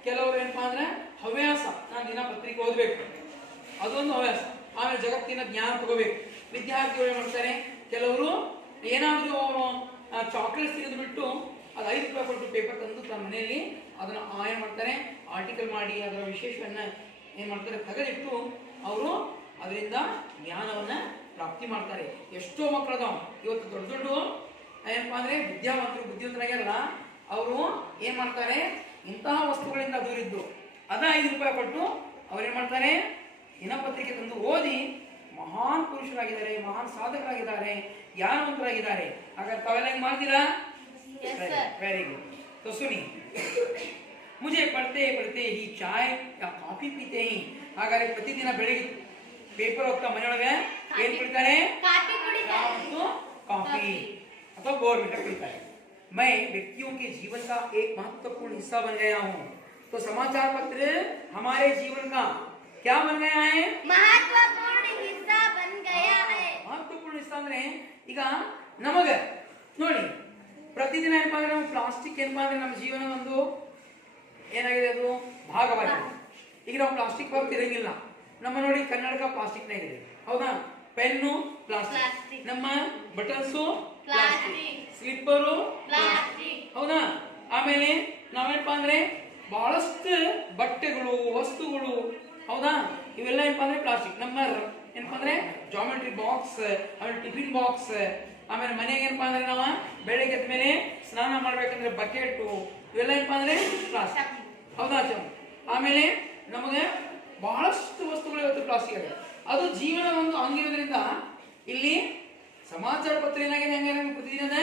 ಕೆಲವರು ಏನಪ್ಪಾ ಅಂದ್ರೆ ಹವ್ಯಾಸ, ನಾನು ದಿನ ಪತ್ರಿಕೆ ಓದಬೇಕು, ಅದೊಂದು ಹವ್ಯಾಸ. ಆಮೇಲೆ ಜಗತ್ತಿನ ಜ್ಞಾನ ತಗೋಬೇಕು. ವಿದ್ಯಾರ್ಥಿಗಳು ಏನು ಮಾಡ್ತಾರೆ, ಕೆಲವರು ಏನಾದರೂ ಅವರು ಚಾಕ್ಲೇಟ್ಸ್ ತೆಗೆದು ಬಿಟ್ಟು ಅದು 5 ರೂಪಾಯಿ ಕೊಟ್ಟು ಪೇಪರ್ ತಂದು ತಮ್ಮ ಮನೆಯಲ್ಲಿ ಅದನ್ನು ಏನು ಮಾಡ್ತಾರೆ, ಆರ್ಟಿಕಲ್ ಮಾಡಿ ಅದರ ವಿಶೇಷವನ್ನ ಏನು ಮಾಡ್ತಾರೆ, ತೆಗೆದಿಟ್ಟು ಅವರು ಅದರಿಂದ ಜ್ಞಾನವನ್ನ ಪ್ರಾಪ್ತಿ ಮಾಡ್ತಾರೆ. ಎಷ್ಟೋ ಮಕ್ಕಳು ಅದಾವ ಇವತ್ತು ದೊಡ್ಡ ದೊಡ್ಡ ಏನಪ್ಪಾ ಅಂದ್ರೆ ಬುದ್ಧಿವಂತರಾಗ್ಯಾರಲ್ಲ, ಅವರು ಏನ್ ಮಾಡ್ತಾರೆ, ಇಂತಹ ವಸ್ತುಗಳಿಂದ ದೂರಿದ್ದು ಅದ 5 ರೂಪಾಯಿ ಕೊಟ್ಟು ಅವ್ರೇನ್ ಮಾಡ್ತಾರೆ, ದಿನಪತ್ರಿಕೆ ತಂದು ಓದಿ ಮಹಾನ್ ಪುರುಷರಾಗಿದ್ದಾರೆ, ಮಹಾನ್ ಸಾಧಕರಾಗಿದ್ದಾರೆ, ಜ್ಞಾನವಂತರಾಗಿದ್ದಾರೆ. ಹಾಗಾದ್ರೆ ತಾವೆಲ್ಲ ಹೆಂಗ್ ಮಾಡ್ತೀರಾ? Very good. तो सुनिए, मुझे पढ़ते पढ़ते ही चाय या कॉफी पीते हैं. ಹಾಗಾದ್ರೆ ಪ್ರತಿದಿನ ಬೆಳಿಗ್ಗೆ ಪೇಪರ್ ಓದ್ತಾ ಮನೆಯೊಳಗೆ ಏನ್ ಕುಡಿತಾರೆ, कॉफी अथवा बोर्नविटा पीತಾರೆ. मैं व्यक्तियों के जीवन का एक महत्वपूर्ण हिस्सा बन गया हूँ. तो समाचार पत्र हमारे जीवन का क्या बन गया है, महत्वपूर्ण हिस्सा बन गया है. महत्वपूर्ण हिस्सा ಅಂದ್ರೆ ಈಗ ನಮಗ ನೋಡಿ ಪ್ರತಿದಿನ ಏನಪ್ಪಾ ಅಂದ್ರೆ ನಾವು ಪ್ಲಾಸ್ಟಿಕ್ ಏನಪ್ಪಾ ಅಂದ್ರೆ ನಮ್ಮ ಜೀವನ ಒಂದು ಏನಾಗಿದೆ, ಅದು ಭಾಗವಾಗಿದೆ. ಈಗ ನಾವು ಪ್ಲಾಸ್ಟಿಕ್ ಬರ್ತಿರಂಗಿಲ್ಲ. ನಮ್ಮ ನೋಡಿ ಕನ್ನಡಕ ಪ್ಲಾಸ್ಟಿಕ್ ನಾಗಿದೆ, ಹೌದಾ? ಪೆನ್ನು ಪ್ಲಾಸ್ಟಿಕ್, ನಮ್ಮ ಬಟನ್ಸು ಪ್ಲಾಸ್ಟಿಕ್, ಸ್ಲಿಪ್ಪರು ಪ್ಲಾಸ್ಟಿಕ್, ಹೌದಾ? ಆಮೇಲೆ ನಾವೇನಪ್ಪಾ ಅಂದ್ರೆ ಬಹಳಷ್ಟು ಬಟ್ಟೆಗಳು, ವಸ್ತುಗಳು, ಹೌದಾ? ಇವೆಲ್ಲ ಏನಪ್ಪಾ ಅಂದ್ರೆ ಪ್ಲಾಸ್ಟಿಕ್. ನಮ್ಮ ಏನಪ್ಪಾ ಅಂದ್ರೆ ಜಾಮೆಟ್ರಿ ಬಾಕ್ಸ್, ಆಮೇಲೆ ಟಿಫಿನ್ ಬಾಕ್ಸ್, ಆಮೇಲೆ ಮನೆಗೆ ಏನಪ್ಪಾ ಅಂದ್ರೆ ನಾವು ಬೆಳಿಗ್ಗೆ ಎದ್ದ ಮೇಲೆ ಸ್ನಾನ ಮಾಡ್ಬೇಕಂದ್ರೆ ಬಕೆಟ್, ಇವೆಲ್ಲ ಏನಪ್ಪಾ ಅಂದ್ರೆ ಪ್ಲಾಸ್ಟಿಕ್. ಹೌದಾ ಚಮ್? ಆಮೇಲೆ ನಮಗೆ ಬಹಳಷ್ಟು ವಸ್ತುಗಳು ಇವತ್ತು ಪ್ಲಾಸ್ಟಿಕ್ ಆಗಿದೆ. ಅದು ಜೀವನದ ಒಂದು ಅಂಗಿರೋದ್ರಿಂದ ಇಲ್ಲಿ ಸಮಾಚಾರ ಪತ್ರ ಏನಾಗಿದೆ ಹಂಗೆ ಪ್ರತಿದಿನದ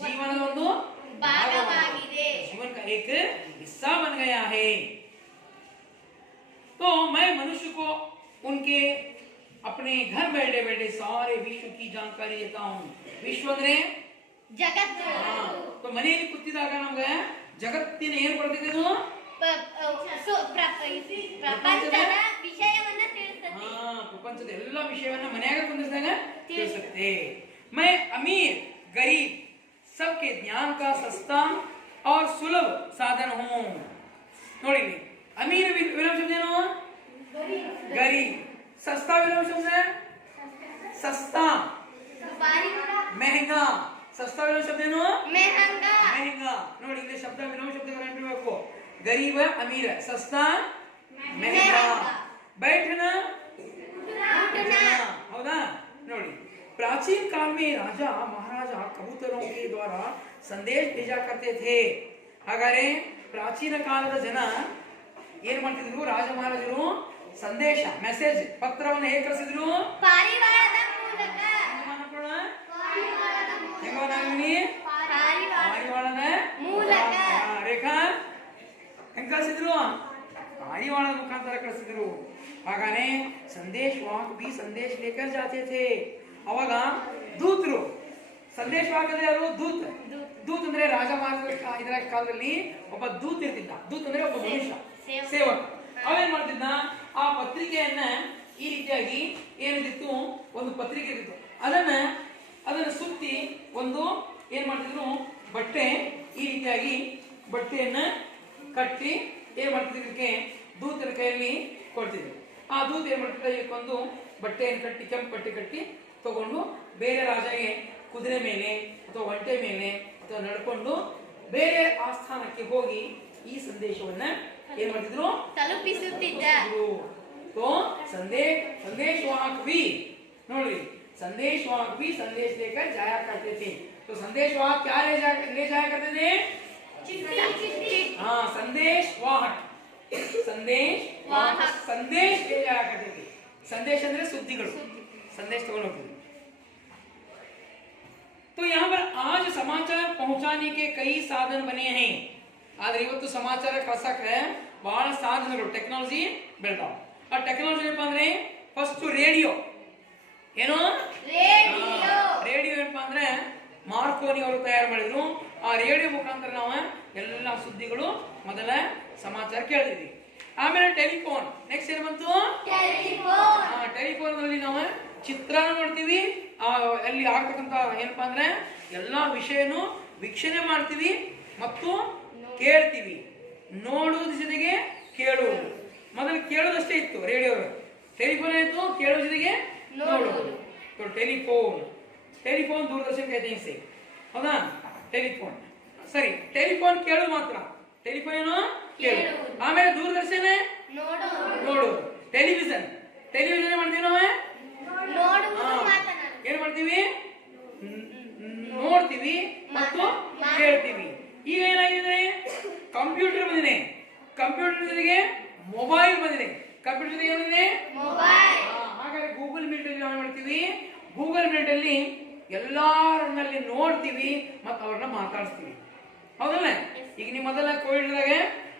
जीवन ಒಂದು ಭಾಗವಾಗಿದೆ. जीवन का एक हिस्सा बन गया है. तो मैं मनुष्य को उनके अपने घर बैठे बैठे सारे विश्व की जानकारी देता हूँ. विश्व ಅಂದ್ರೆ ಜಗತ್ತು. तो ಮನೆಯಲ್ಲಿ ಕೂತಿದಾಗ ನಮಗೆ ಜಗತ್ತಿನ ಏನು ಬರ್ತಿದೆ ಇದು ಪ್ರಪಂಚದ ವಿಷಯವನ್ನ ತಿಳಿಸುತ್ತೆ. ಪ್ರಪಂಚದ ಎಲ್ಲ ವಿಷಯವನ್ನ ಮನೆಯಾಗ ಕುಂದಿಸಿದಾಗ ತಿಳಿಸುತ್ತೆ. मैं अमीर गरीब सबके ज्ञान का सस्ता और सुलभ साधन हूँ. ನೋಡಿ अमीर विलोम शब्द ಏನು? गरीब. सस्ता विलोम शब्द है सस्ता. महंगा. सस्ता विलोम शब्द ಏನು? महंगा. ನೋಡಿ ಇಲ್ಲಿ ಶಬ್ದ ವಿಲೋಮ ಶಬ್ದಗಳು ನೆನಪಿರಬೇಕು. गरीब अमीर, सस्ता महंगा, बैठना उठना. ಹೌದಾ? ನೋಡಿ प्राचीन काल में राजा महाराजा कबूतरों के द्वारा संदेश भेजा करते थे. ಹಾಗಾದ್ರೆ ಪ್ರಾಚೀನ ಕಾಲದ ಜನ ಏನು ಮಾಡ್ತಿದ್ರು? ರಾಜ ಮಹಾರಾಜರು ಸಂದೇಶ ಮೆಸೇಜ್ ಪತ್ರವನ್ನು ಹೇಗೆ ಕಳಿಸಿದ್ರು? ಪಾರಿವಾಳದ ಮೂಲಕ. ಪಾರಿವಾಳದ ಮೂಲಕ. ರೇಖಾ ಹೆಂಗ್ ಕಳಿಸಿದ್ರು? ಪಾರಿವಾಳದ ಮುಖಾಂತರ ಕಳಿಸಿದ್ರು. ಹಾಗಾನೆ ಸಂದೇಶ ವಾಹಕ भी संदेश लेकर जाते थे. ಅವಾಗ ದೂತರು ಸಂದೇಶವಾಗದೆ ಯಾರು? ದೂತ. ದೂತ ಅಂದ್ರೆ ರಾಜ ಮಹಾರಾಜರ ಇದರ ಕಾಲದಲ್ಲಿ ಒಬ್ಬ ದೂತ ಇರ್ತಿದ್ದ. ದೂತ ಅಂದ್ರೆ ಒಬ್ಬ ಮನುಷ್ಯ, ಸೇವಕ. ಅವೇನ್ ಮಾಡ್ತಿದ್ದ? ಆ ಪತ್ರಿಕೆಯನ್ನ ಈ ರೀತಿಯಾಗಿ ಏನಿತ್ತು, ಒಂದು ಪತ್ರಿಕೆ ಇರ್ತಿತ್ತು, ಅದನ್ನ ಸುತ್ತಿ ಒಂದು ಏನ್ ಮಾಡ್ತಿದ್ರು? ಬಟ್ಟೆ ಈ ರೀತಿಯಾಗಿ ಬಟ್ಟೆಯನ್ನ ಕಟ್ಟಿ ಏನ್ ಮಾಡ್ತಿದ್ದಕ್ಕೆ ದೂತರ ಕೈಯಲ್ಲಿ ಕೊಡ್ತಿದ್ರು. ಆ ದೂತ ಏನ್ ಮಾಡ್ತಿದ್ದ? ಇದಕ್ಕೊಂದು ಬಟ್ಟೆಯನ್ನು ಕಟ್ಟಿ, ಕೆಂಪು ಬಟ್ಟೆ ಕಟ್ಟಿ ತಗೊಂಡು ಬೇರೆ ರಾಜಗೆ ಕುದುರೆ ಮೇಲೆ ಅಥವಾ ಒಂಟೆ ಮೇಲೆ ಅಥವಾ ನಡ್ಕೊಂಡು ಬೇರೆ ಆಸ್ಥಾನಕ್ಕೆ ಹೋಗಿ ಈ ಸಂದೇಶವನ್ನ ಏನ್ ಮಾಡ್ತಿದ್ರು? ತಲುಪಿಸುತ್ತಿದ್ದ. तो संदेश वाहक भी नोड़ी संदेश वाहक भी संदेश लेकर जाया करते थे. तो संदेश वाहक क्या ले जाया करते थे? चिट्ठी. हाँ, संदेश वाहक संदेश ले जाया करते थे. संदेश ಅಂದ್ರೆ ಸುದ್ದಿಗಳು, संदेश तಗೊಂಡು ಹೋಗ್ತಿದ್ರು. तो यहाँ पर आज समाचार पहुंचाने के कई साधन बने हैं. आದ್ರೆ ಇವತ್ತು ಸಮಾಚಾರ ಕಳಿಸಕ್ಕೆ ಬಹಳ ಸಾಧನಗಳು, ಟೆಕ್ನಾಲಜಿ ಬೆಳೆದಾವ. ಆ ಟೆಕ್ನಾಲಜಿ ಏನಪ್ಪ ಅಂದ್ರೆ ಫಸ್ಟ್ ರೇಡಿಯೋ. ಏನು? ರೇಡಿಯೋ ಏನಪ್ಪ ಅಂದ್ರೆ ಮಾರ್ಕೋನಿ ಅವರು ತಯಾರು ಮಾಡಿದ್ರು. ಆ ರೇಡಿಯೋ ಮುಖಾಂತರ ನಾವು ಎಲ್ಲ ಸುದ್ದಿಗಳು ಮೊದಲ ಸಮಾಚಾರ ಕೇಳ್ತಿದ್ವಿ. ಆಮೇಲೆ ಟೆಲಿಫೋನ್. ನೆಕ್ಸ್ಟ್ ಏನು ಬಂತು? ಟೆಲಿಫೋನ್ ನಲ್ಲಿ ನಾವು ಚಿತ್ರನ ನೋಡ್ತೀವಿ. ಅಲ್ಲಿ ಆಗ್ತಕ್ಕಂತ ಏನಪ್ಪಾ ಅಂದ್ರೆ ಎಲ್ಲಾ ವಿಷಯನು ವೀಕ್ಷಣೆ ಮಾಡ್ತೀವಿ ಮತ್ತು ಕೇಳ್ತೀವಿ. ನೋಡುವುದ್ರ ಜೊತೆಗೆ ಕೇಳುವುದು. ಮೊದಲು ಕೇಳೋದಷ್ಟೇ ಇತ್ತು ರೇಡಿಯೋ. ಟೆಲಿಫೋನ್ ಏನಿತ್ತು? ಕೇಳೋ ಜೊತೆಗೆ ನೋಡುವುದು. ಟೆಲಿಫೋನ್ दूरदर्शन कहते हैं इसे. ಹೌದಾ? ಟೆಲಿಫೋನ್ ಸರಿ. ಟೆಲಿಫೋನ್ ಕೇಳೋದು ಮಾತ್ರ. ಟೆಲಿಫೋನ್ ಏನು? ಕೇಳೋದು. ಆಮೇಲೆ ದೂರದರ್ಶನ ನೋಡುವುದು. ಟೆಲಿವಿಷನ್ ಏನ್ ಮಾಡ್ತೀವಿ ನಾವು? ಏನ್ ಮಾಡ್ತೀವಿ? ನೋಡ್ತೀವಿ ಮತ್ತು ಕೇಳ್ತೀವಿ. ಈಗ ಏನಾಗಿದೆ? ಕಂಪ್ಯೂಟರ್ ಬಂದಿದೆ. ಕಂಪ್ಯೂಟರ್ ಜೊತೆಗೆ ಮೊಬೈಲ್ ಬಂದಿದೆ. ಕಂಪ್ಯೂಟರ್ ಜೊತೆಗೆ ಏನಿದೆ? ಮೊಬೈಲ್. ಹಾಗಾದ್ರೆ ಗೂಗಲ್ ಮೀಟ್ ಅಲ್ಲಿ ನಾವು ಮಾಡ್ತೀವಿ. ಗೂಗಲ್ ಮೀಟ್ ಅಲ್ಲಿ ಎಲ್ಲರನ್ನಲ್ಲಿ ನೋಡ್ತೀವಿ ಮತ್ತು ಅವ್ರನ್ನ ಮಾತಾಡಿಸ್ತೀವಿ. ಹೌದಲ್ಲ? ಈಗ ನೀವು ಮೊದಲ ಕೋವಿಡ್ ದಾಗ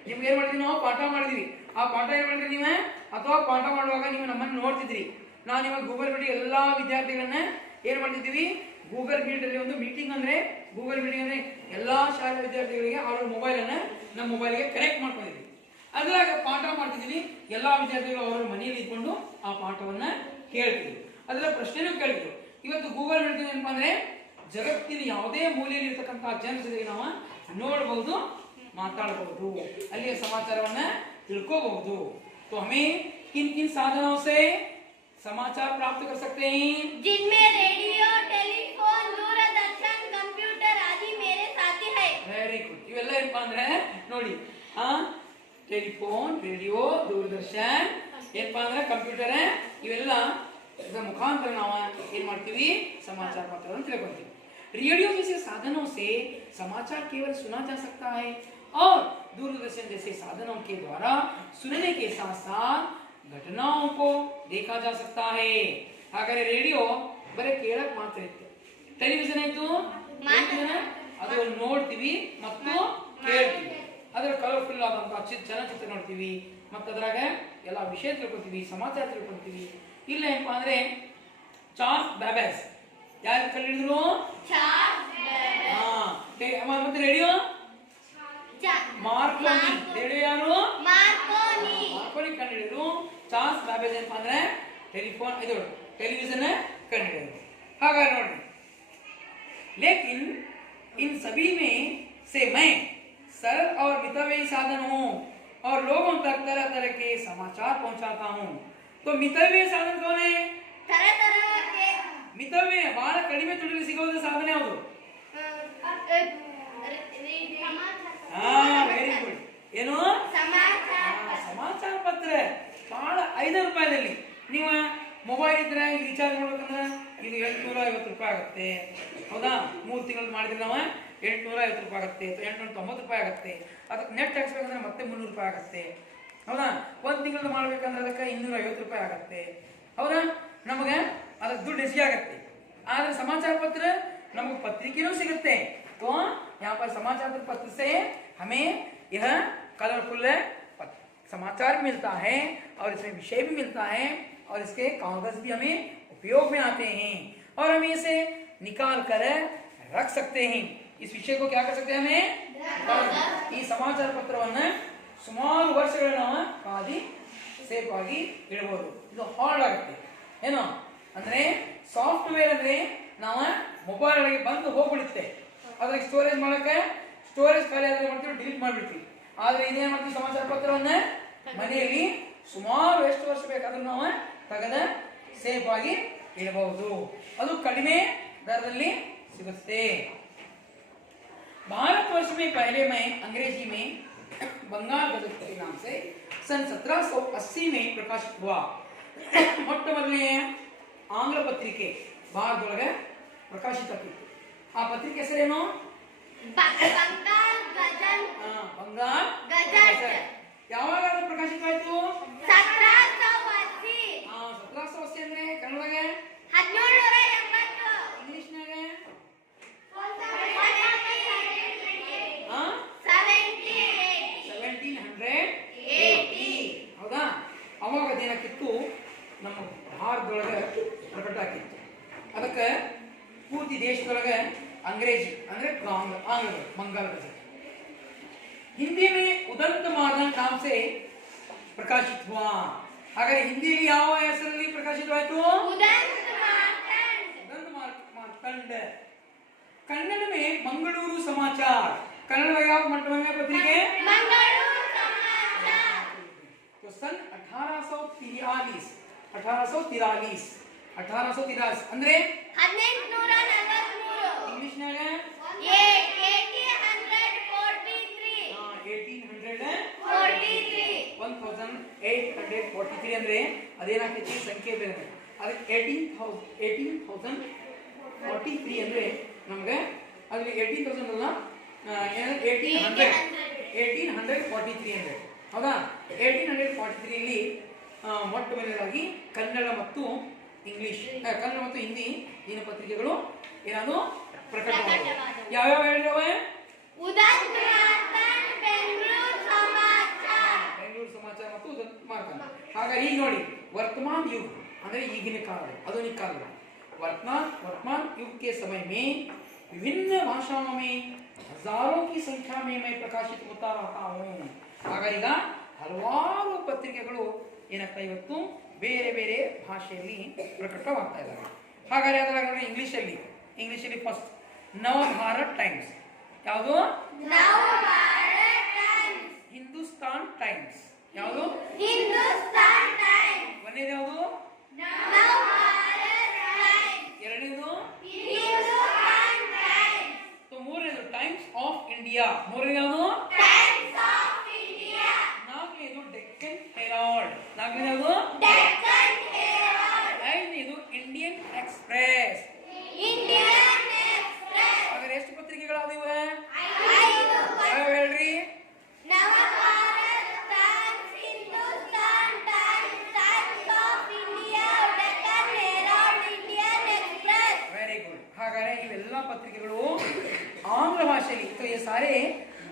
ನಿಮ್ಗೆ ಏನ್ ಮಾಡ್ತೀವಿ? ನಾವು ಪಾಠ ಮಾಡಿದ್ವಿ. ಆ ಪಾಠ ಏನ್ ಮಾಡಿದ್ರಿ ನೀವೇ? ಅಥವಾ ಪಾಠ ಮಾಡುವಾಗ ನೀವು ನಮ್ಮನ್ನು ನೋಡ್ತಿದ್ರಿ. ನಾವು ನಿಮಗೆ ಗೂಗಲ್ ಮೀಟ್ ಎಲ್ಲಾ ವಿದ್ಯಾರ್ಥಿಗಳನ್ನ ಏನ್ ಮಾಡ್ತಿದ್ವಿ? ಗೂಗಲ್ ಮೀಟ್ ಅಲ್ಲಿ ಒಂದು ಮೀಟಿಂಗ್ ಅಂದ್ರೆ ಗೂಗಲ್ ಮೀಟಿಂಗ್ ಅಂದ್ರೆ ಎಲ್ಲಾ ಶಾಲಾ ವಿದ್ಯಾರ್ಥಿಗಳಿಗೆ ಅವ್ರ ಮೊಬೈಲ್ ಅನ್ನ ನಮ್ಮ ಮೊಬೈಲ್ಗೆ ಕನೆಕ್ಟ್ ಮಾಡ್ಕೊಂಡಿದ್ವಿ. ಅದ್ರಾಗ ಪಾಠ ಮಾಡ್ತಿದ್ವಿ. ಎಲ್ಲಾ ವಿದ್ಯಾರ್ಥಿಗಳು ಅವರ ಮನೆಯಲ್ಲಿ ಇಟ್ಕೊಂಡು ಆ ಪಾಠವನ್ನ ಕೇಳ್ತಿದ್ವಿ. ಅದರ ಪ್ರಶ್ನೆನೂ ಕೇಳ್ತಿದ್ವಿ. ಇವತ್ತು ಗೂಗಲ್ ಮೀಟ್ ಏನಪ್ಪಾ ಅಂದ್ರೆ ಜಗತ್ತಿನ ಯಾವುದೇ ಮೂಲೆಯಲ್ಲಿ ಇರ್ತಕ್ಕಂತಹ ಜನರ ಜೊತೆಗೆ ನಾವು ನೋಡಬಹುದು, ಮಾತಾಡಬಹುದು, ಅಲ್ಲಿಯ ಸಮಾಚಾರವನ್ನ ತಿಳ್ಕೋಬಹುದು. तो हमें किन किन साधनों से समाचार प्राप्त कर सकते हैं? जिनमें रेडियो, टेलीफोन, दूरदर्शन, कंप्यूटर आदि मेरे साथी है. Very good. ಇವೆಲ್ಲ ಏನಪ್ಪಾ ಅಂದ್ರೆ ನೋಡಿ, ಟೆಲಿಫೋನ್, ರೇಡಿಯೋ, ದೂರದರ್ಶನ್, ಏನಪ್ಪಾ ಅಂದ್ರೆ ಕಂಪ್ಯೂಟರ್, ಇವೆಲ್ಲ ಇದರ ಮುಖಾಂತರ ನಾವು ಏನ್ ಮಾಡ್ತೀವಿ समाचार पत्र तिलकोतीವಿ रेडियो जैसे साधनों से समाचार केवल सुना जा सकता है और दूरदर्शन जैसे साधनों के द्वारा सुनने के साथ साथ घटनाओं को देखा जा सकता है ಹಾಗಾದ್ರೆ ರೇಡಿಯೋ ಬರೀ ಕೇಳಕ್ ಮಾತ್ರ ಇತ್ತು ಟೆಲಿವಿಷನ್ ಆಯ್ತು ಅದು ನೋಡ್ತೀವಿ ಮತ್ತು ಕೇಳ್ತೀವಿ ಅದರ ಕಲರ್ಫುಲ್ ಆದಂತಹ ಚಲನಚಿತ್ರ ನೋಡ್ತೀವಿ ಮತ್ತು ಅದ್ರಾಗ ಎಲ್ಲ ವಿಷಯ ತಿಳ್ಕೊತೀವಿ ಸಮಾಚಾರ ತಿಳ್ಕೊತೀವಿ ಇಲ್ಲ ಏನಪ್ಪಾ ಅಂದ್ರೆ ಚಾರ್ಲ್ಸ್ ಬ್ಯಾಬೇಜ್ ಯಾರು ಕಂಡಿಡಿದ್ರು ಮತ್ತೆ ರೇಡಿಯೋ ಮಾರ್ಕೋನಿ ರೇಡಿಯೋ ಯಾರು ಮಾರ್ಕೋನಿ ಕಂಡಿಡಿದ್ರು ಚಾರ್ಲ್ಸ್ ಬ್ಯಾಬೇಜ್ ಏನಪ್ಪಾ ಅಂದ್ರೆ ಟೆಲಿಫೋನ್ ಇದು टेलीविजन कंडिडिडिದ್ರು ಹಾಗಾದ್ರೆ ನೋಡಿ लेकिन इन सभी में से मैं सरल और मितव्ययी साधन हूं और लोगों तक तरह तरह के समाचार पहुंचाता हूं तो मितव्ययी साधन कौन है तरह के ಮಿತವ್ಯಯ ಬಹಳ ಕಡಿಮೆ ದುಡ್ಡಿಗೆ ಸಿಗೋದು ಸಾಧನೆ ಯಾವುದು ವೆರಿ ಗುಡ್ ಏನು ಸಮಾಚಾರ ಪತ್ರ ಬಹಳ 5 ರೂಪಾಯಿದಲ್ಲಿ ನೀವು ಮೊಬೈಲ್ ಇದ್ರೆ ಈಗ ರೀಚಾರ್ಜ್ ಮಾಡ್ಬೇಕಂದ್ರೆ ಇದು 850 ರೂಪಾಯಿ ಆಗುತ್ತೆ ಹೌದಾ 3 ತಿಂಗಳು ಮಾಡಿದ್ರೆ ನಾವು 850 ರೂಪಾಯಿ ಆಗುತ್ತೆ 890 ರೂಪಾಯಿ ಆಗುತ್ತೆ ಅದಕ್ಕೆ ನೆಟ್ ಹಾಕ್ಸ್ಬೇಕಂದ್ರೆ ಮತ್ತೆ 300 ರೂಪಾಯಿ ಆಗುತ್ತೆ ಹೌದಾ 1 ತಿಂಗಳು ಮಾಡ್ಬೇಕಂದ್ರೆ ಅದಕ್ಕೆ 250 ರೂಪಾಯಿ ಆಗುತ್ತೆ ಹೌದಾ ನಮಗೆ ಅದಕ್ಕೆ ದುಡ್ಡು ಹೆಚ್ಚಿಗೆ ಆಗುತ್ತೆ आदर समाचार पत्र नमक पत्रिकेनू सिगुत्ते तो यहाँ पर समाचार पत्र से हमें यह कलरफुल समाचार मिलता है और इसमें विषय भी मिलता है और इसके कागज भी हमें उपयोग में आते हैं और हम इसे निकाल कर रख सकते हैं इस विषय को क्या कर सकते हैं हमें समाचार पत्रवन्न सुमाರು ವರ್ಷಗಳನ್ನ ನಾವು ಕಾದಿ ಸೇಫ್ ಆಗಿ ಇಡಬಹುದು ಇದು ಹಾರ್ಡ್ ಆಗುತ್ತೆ ಏನೋ ಅಂದ್ರೆ ಸಾಫ್ಟ್ವೇರ್ ಅಂದ್ರೆ ನಾವು ಮೊಬೈಲ್ ಒಳಗೆ ಬಂದು ಹೋಗ್ಬಿಡುತ್ತೆ ಅದಕ್ಕೆ ಸ್ಟೋರೇಜ್ ಮಾಡಕ್ಕೆ ಸ್ಟೋರೇಜ್ ಖಾಲಿ ಆದ್ರೆ ಮಾಡ್ತೀವಿ ಡಿಲೀಟ್ ಮಾಡ್ಬಿಡ್ತೀವಿ ಆದ್ರೆ ಇದೇನ್ ಮಾಡ್ತೀವಿ ಸಮಾಚಾರ ಪತ್ರವನ್ನ ಮನೆಯಲ್ಲಿ ಸುಮಾರು ಎಷ್ಟು ವರ್ಷ ಬೇಕಾದ್ರೂ ನಾವು ತೆಗೆದ ಸೇಫ್ ಆಗಿ ಇಡಬಹುದು ಅದು ಕಡಿಮೆ ದರದಲ್ಲಿ ಸಿಗುತ್ತೆ भारतवर्ष में पहले मैं अंग्रेजी में बंगाल गजट के नाम से सन 1780 में प्रकाशित हुआ ಮೊಟ್ಟ ಮೊದಲನೇ ಆಂಗ್ಲ ಪತ್ರಿಕೆ ಭಾರತದೊಳಗೆ ಪ್ರಕಾಶಿತ ಆಗಿತ್ತು ಆ ಪತ್ರಿಕೆ ಹೆಸರೇನು ಬಂಗಾಲ್ ಗಜಟ್ ಯಾವಾಗ ಅದು ಪ್ರಕಾಶಿತವಾಯಿತು 1780 ಅಂದ್ರೆ ಕನ್ನಡದಾಗ 1780 ಇಂಗ್ಲಿಷ್ನಾಗ 1780 ಹೌದಾ ಅವಾಗ ಅದೇನಾಕಿತ್ತು ನಮ್ಮ ಭಾರತದೊಳಗೆ ಪ್ರಕಟ ಆಗಿತ್ತು ಅದಕ್ಕೆ ಪೂರ್ತಿ ದೇಶದೊಳಗೆ अंग्रेजी ಅಂದ್ರೆ आंग्ल बंगाल गजट हिंदी में उदंत मार्तंड नाम से प्रकाशित हुआ अगर हिंदी में ಯಾವ ಹೆಸರಲ್ಲಿ ಪ್ರಕಾಶಿತವಾಯಿತು ಉದಂತ ಮಾರ್ತಂಡ कन्नड़ में मंगलूरु समाचार कन्नड़ में ಯಾವ ಮಟ್ಟದ ಪತ್ರಿಕೆ ಮಂಗಳೂರು समाचार तो सन 1843 ಅಂದ್ರೆ 1843 ಇಂಗ್ಲಿಷ್ ನಾಗ 1843 ಅಂದ್ರೆ ಅದೇನಾಗ್ತೈತಿ ಸಂಖ್ಯೆ ಬೇರೆ ಅದಕ್ಕೆ 1843 ಅಂದ್ರೆ ನಮಗೆ ಅಲ್ಲಿ 18000 ಅಲ್ಲ 1843 ಅಂದ್ರೆ ಹೌದಾ 1843 ಅಲ್ಲಿ ಮೊಟ್ಟ ಮೊದಲಾಗಿ ಕನ್ನಡ ಮತ್ತು ಇಂಗ್ಲಿಷ್ ಕನ್ನಡ ಮತ್ತು ಹಿಂದಿ ದಿನಪತ್ರಿಕೆಗಳು ಏನಾದ್ರು ಪ್ರಕಟವಾದವು ಯಾವ್ಯಾವ ಹೇಳಿದವೆ ಉದಂತ ಮಾರ್ತಾಂಡ್ ಬೆಂಗಳೂರು ಸಮಾಚಾರ ಮತ್ತು ಉದಂತ ಮಾರ್ತಾಂಡ್ ಹಾಗಾಗಿ ಈಗ ನೋಡಿ वर्तमान युग ಅಂದ್ರೆ ಈಗಿನ ಕಾಲ आधुनिक काल वर्तमान युग के समय में विभिन्न भाषाओं में हजारों की संख्या में मैं प्रकाशित होता रहता हूं ಹಾಗಾಗಿ ಈಗ ಹಲವಾರು ಪತ್ರಿಕೆಗಳು ಏನಾಗ್ತಾ ಇವತ್ತು ಬೇರೆ ಬೇರೆ ಭಾಷೆಯಲ್ಲಿ ಪ್ರಕಟವಾಗ್ತಾ ಇದ್ದಾವೆ ಹಾಗಾದ್ರೆ ಅದರ ಇಂಗ್ಲಿಷಲ್ಲಿ ಫಸ್ಟ್ ನವ ಭಾರತ್ ಟೈಮ್ಸ್ ಯಾವುದು ಹಿಂದೂಸ್ತಾನ್ ಟೈಮ್ಸ್ ಯಾವುದು ಒಂದೇದು ಯಾವುದು ಎರಡನೇದು ಮೂರನೇದು ಟೈಮ್ಸ್ ಆಫ್ ಇಂಡಿಯಾ ಮೂರನೇದು ಯಾವುದು ನಾಲ್ಕನೇದು ಡೆಕ್ಕನ್ ಹೆರಾಲ್ಡ್ ಐದನೇದು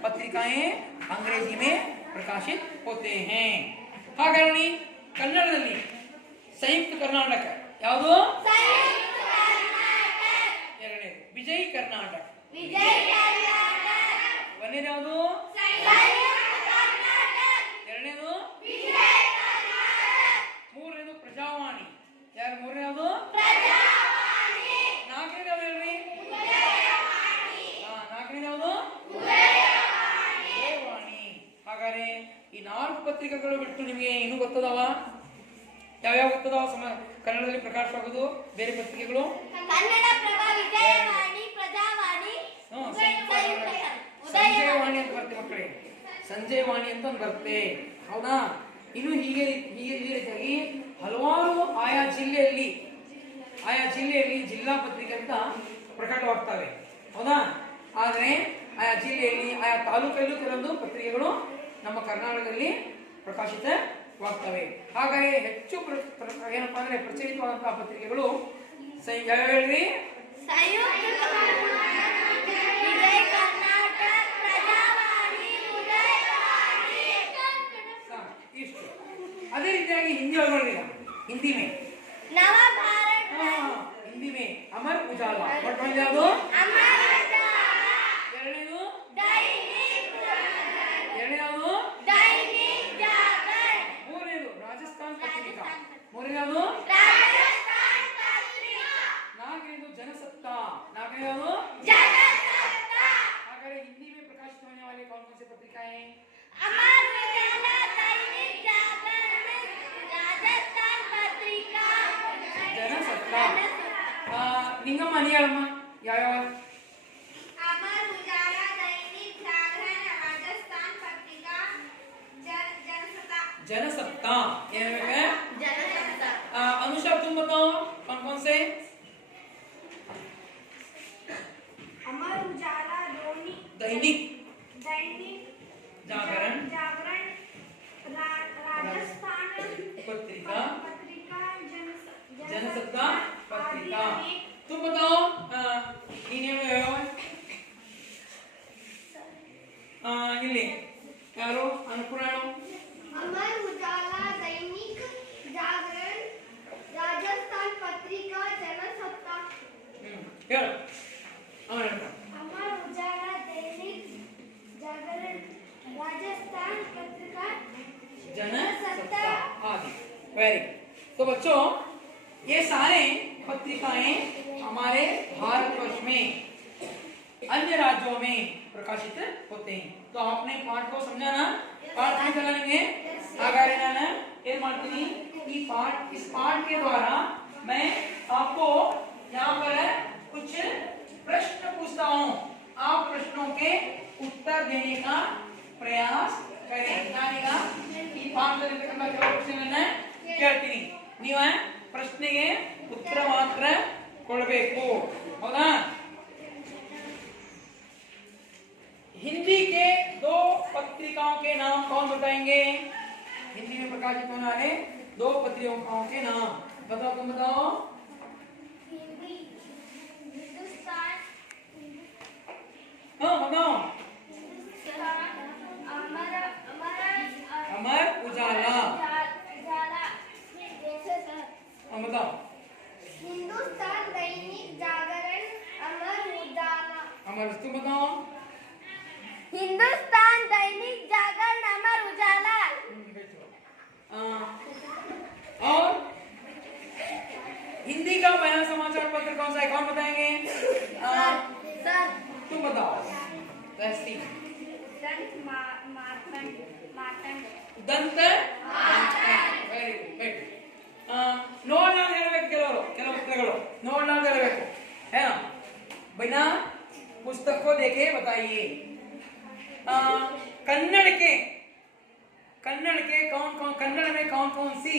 ಪತ್ರಿಕಾएं अंग्रेजी में प्रकाशित होते हैं। ಹಾಗಾಗಿ ಕನ್ನಡದಲ್ಲಿ ಸಂಯುಕ್ತ ಕರ್ನಾಟಕ ಯಾವುದು? ಎರಡನೇದು ವಿಜಯ್ ಕರ್ನಾಟಕ, ಒಂದನೇದು ಯಾವುದು? ಎರಡನೇದು ಮೂರನೇದು ಪ್ರಜಾವಾಣಿ. ಯಾರು ಮೂರನೇ ಯಾವುದು? ನಾಲ್ಕನೇದು ಯಾವ್ದು ಹೇಳ್ರಿ? ನಾಲ್ಕನೇದು ಯಾವುದು? ಉದಯವಾಣಿ. ಹಾಗಾದ್ರೆ ಈ 4 ಪತ್ರಿಕೆಗಳು ಬಿಟ್ಟು ನಿಮಗೆ ಇನ್ನೂ ಗೊತ್ತದವ? ಯಾವ್ಯಾವ ಗೊತ್ತದವ ಕನ್ನಡದಲ್ಲಿ ಪ್ರಕಾಶವಾಗುವುದು ಬೇರೆ ಪತ್ರಿಕೆಗಳು? ಸಂಜಯವಾಣಿ ಅಂತ ಬರುತ್ತೆ ಮಕ್ಕಳೇ, ಸಂಜಯವಾಣಿ ಅಂತ ಒಂದು ಬರುತ್ತೆ, ಹೌದಾ? ಇನ್ನು ಹೀಗೆ ಹೀಗೆ ಈ ರೀತಿಯಾಗಿ ಹಲವಾರು ಆಯಾ ಜಿಲ್ಲೆಯಲ್ಲಿ ಜಿಲ್ಲಾ ಪತ್ರಿಕೆ ಅಂತ ಪ್ರಕಟವಾಗ್ತವೆ, ಹೌದಾ? ಆದರೆ ಆಯಾ ಜಿಲ್ಲೆಯಲ್ಲಿ ಆಯಾ ತಾಲೂಕಲ್ಲೂ ಕೆಲವೊಂದು ಪತ್ರಿಕೆಗಳು ನಮ್ಮ ಕರ್ನಾಟಕದಲ್ಲಿ ಪ್ರಕಾಶಿತವಾಗ್ತವೆ. ಹಾಗಾಗಿ ಹೆಚ್ಚು ಏನಪ್ಪಾ ಅಂದ್ರೆ ಪ್ರಚಲಿತವಾದಂತಹ ಪತ್ರಿಕೆಗಳು ಯಾವ್ಯಾವ ಹೇಳ್ರಿ? ಇಷ್ಟು. ಅದೇ ರೀತಿಯಾಗಿ ಹಿಂದಿ ಒಳಗೊಳ್ಳಿಲ್ಲ, ಹಿಂದಿ ಮೇ ಅಮರ್ ಉಜಾಲಾ. ಯಾವುದು? ಎರಡನೇದು ಯಾವುದು? ಮೂರನೇದು ರಾಜಸ್ಥಾನ್ ಪತ್ರಿಕಾ. ಮೂರನೇದು ನಾಲ್ಕನೇದು ಜನಸತ್ತಾ. ನಾಲ್ಕನೇದು ಹಾಗಾದ್ರೆ ಹಿಂದಿ में प्रकाशित होने वाले कौन कौन से पत्रिकाएं? ಜನಸತ್ತಾ. ನಿಂಗಮ್ಮ ನೀ ಹೇಳಮ್ಮ ಯಾವ್ಯಾವ? जनसत्ता अनुषा तुम बताओ कौन कौन से? अमर उजाला, दैनिक दैनिक जागरण, राजस्थान पत्रिका, जनसत्ता जनसत्ता पत्रिका. तुम बताओ ಇಲ್ಲಿ ಯಾರು? ಅನುಪೂರ್ಣ. अमर उजाला, दैनिक जागरण, राजस्थान पत्रिका, जनसत्ता. ಹೇಳು. अमर उजाला, दैनिक जागरण, राजस्थान पत्रिका, जनसत्ता आदि. वेरी. तो बच्चों ये सारे पत्रिकाएं हमारे भारतवर्ष में अन्य राज्यों में प्रकाशित होते हैं. तो आपने पाठ को समझा ना? पाठ समझा निಮಗೆ? ಹಾಗಾದ್ರೆ ನಾನು ಏನು ಮಾಡ್ತೀನಿ, इस पाठ के द्वारा मैं आपको यहाँ पर कुछ प्रश्न पूछता हूँ. आप प्रश्नों के उत्तर देने का प्रयास करें. ನಾನೀಗ ಈ ಪಾಠದಲ್ಲಿರ್ತಕ್ಕಂಥ ಕೆಲವು ಪ್ರಶ್ನೆಗಳನ್ನ ಕೇಳ್ತೀನಿ, ನೀವು ಪ್ರಶ್ನೆಗೆ ಉತ್ತರ ಮಾತ್ರ ಕೊಡಬೇಕು, ಹೌದಾ? हिंदी के 2 पत्रिकाओं के नाम कौन बताएंगे? हिंदी में प्रकाशित होने वाले 2 पत्रिकाओं के नाम बताओ. तुम बताओ. हिंदी हिंदुस्तान, हाँ बताओ. अमर उजाला. हाँ बताओ. हिंदुस्तान दैनिक जागरण, अमर उजाला. अमर तुम बताओ. हिंदुस्तान दैनिक जागरण, अमर उजाला. और हिंदी का पहला समाचार पत्र कौन सा है? कौन बताएंगे? सर तुम बताओ. ದಂತ ವೆರಿ ಗುಡ್. ನೋಡ್ಲಾರ್ದು ಹೇಳ್ಬೇಕು, ಕೆಲವು ಉತ್ತರಗಳು ನೋಡ್ಲಾರ್ದು ಹೇಳ್ಬೇಕು. है ना? बिना पुस्तक को देखे बताइए. कन्नड़ के कन्नड़ में कौन कौन सी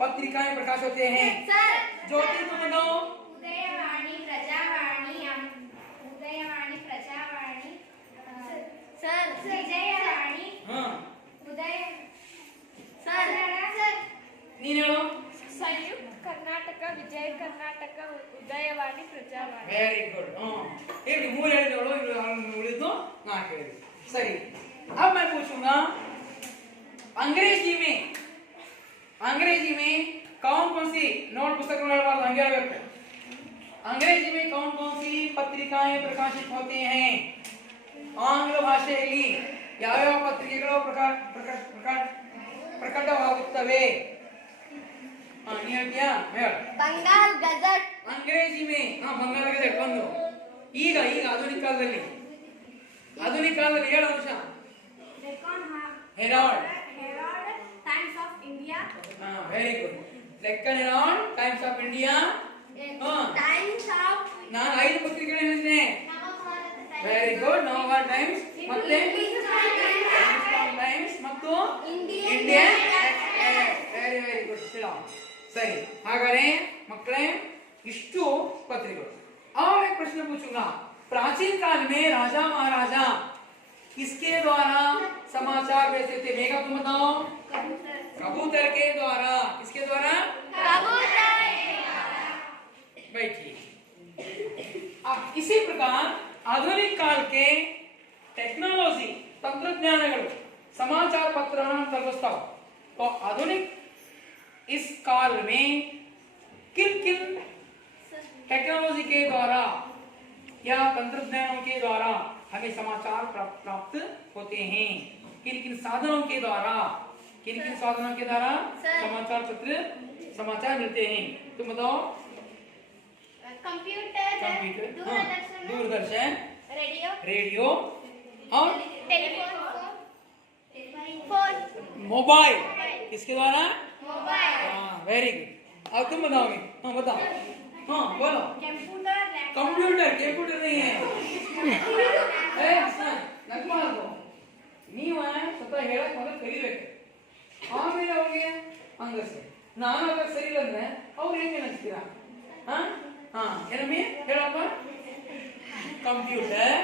पत्रिकाएं प्रकाश होते हैं? ज्योति तुम बताओ. उदयवाणी, प्रजावाणी, उदयवाणी, प्रजावाणी, सर विजयवाणी. हाँ उदय सर ನೀನ್ ಹೇಳು. संयुक्त कर्नाटक, विजय कर्नाटक, उदयवाणी, प्रजावाणी. Very good. ಹೇಳಿ, 3 ಹೇಳಿದವಳು, ಉಳಿದು 4 ಹೇಳಿದ್ವಿ. सही। अब मैं पूछूंगा अंग्रेजी में कौन कौन सी नोट पुस्तक में अंग्रेजी में कौन कौन सी पत्रिकाएं प्रकाशित होते हैं आंग्ल ಭಾಷೆಯಲ್ಲಿ ಯಾವ್ಯಾವ ಪತ್ರಿಕೆಗಳು ಪ್ರಕಟವಾಗುತ್ತವೆ ನೀ ಹೇಳ್ತೀಯಾ ಹೇಳ बंगाल गजट अंग्रेजी में बंगाल गजट ಒಂದು ಈಗ ಆಧುನಿಕ ಕಾಲದಲ್ಲಿ ಹೇಳ ಅಂಶ Herald Times of India very good Deccan Herald Times of India Times of ನಾನು 5 ಪತ್ರಿಕೆಗಳು ಹೇಳಿದ್ದೆ ವೆರಿ ಗುಡ್ ನವಭಾರತ ಟೈಮ್ಸ್ ಮತ್ತೆ ಟೈಮ್ಸ್ ಮತ್ತು ಇಂಡಿಯನ್ ವೆರಿ ಗುಡ್ सही ಹಾಗಾದ್ರೆ ಮಕ್ಕಳೇ ಇಷ್ಟು ಪತ್ರಿಕೆಗಳು और एक प्रश्न पूछूंगा प्राचीन काल में राजा महाराजा किसके द्वारा समाचार भेजते थे मेगा तुम बताओ कबूतर के द्वारा किसके द्वारा बैठिए अब इसी प्रकार आधुनिक काल के टेक्नोलॉजी ತಂತ್ರಜ್ಞಾನಗಳು समाचार पत्र तलबिस्ताव तो आधुनिक इस काल में किन किन टेक्नोलॉजी के द्वारा या तंत्रज्ञानों के द्वारा हमें समाचार प्राप्त होते हैं किन किन साधनों के द्वारा समाचार पत्र समाचार मिलते हैं तुम बताओ कंप्यूटर दूरदर्शन रेडियो और टेलीफोन मोबाइल किसके द्वारा वेरी गुड अब तुम बताओगे बताओ बोलो कंप्यूटर नहीं है ನೀವು ಸ್ವಲ್ಪ ಹೇಳಕ್ ಮೊದಲು ಕಲಿಬೇಕು ಆಮೇಲೆ ಅವ್ರಿಗೆ ಹಂಗಸೆ ನಾನು ಅವಾಗ ಸರಿ ಇಲ್ಲಂದ್ರೆ ಅವ್ರು ಹೆಂಗೆ ಅನಿಸ್ತೀರಾ ಏನಮ್ಮಿ ಹೇಳಪ್ಪ ಕಂಪ್ಯೂಟರ್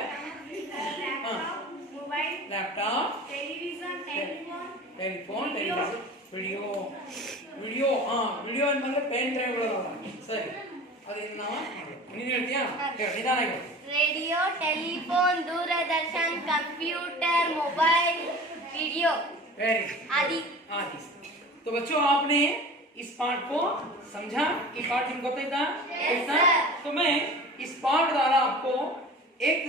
लैपटॉप टेलीफोन वीडियो मतलब पेन ड्राइव सरी निधान radio telephone Doordarshan computer mobile video आदि तो बच्चों आपने इस पाठ को समझा कि पाठ तुमको पता था तो मैं इस पाठ द्वारा आपको एक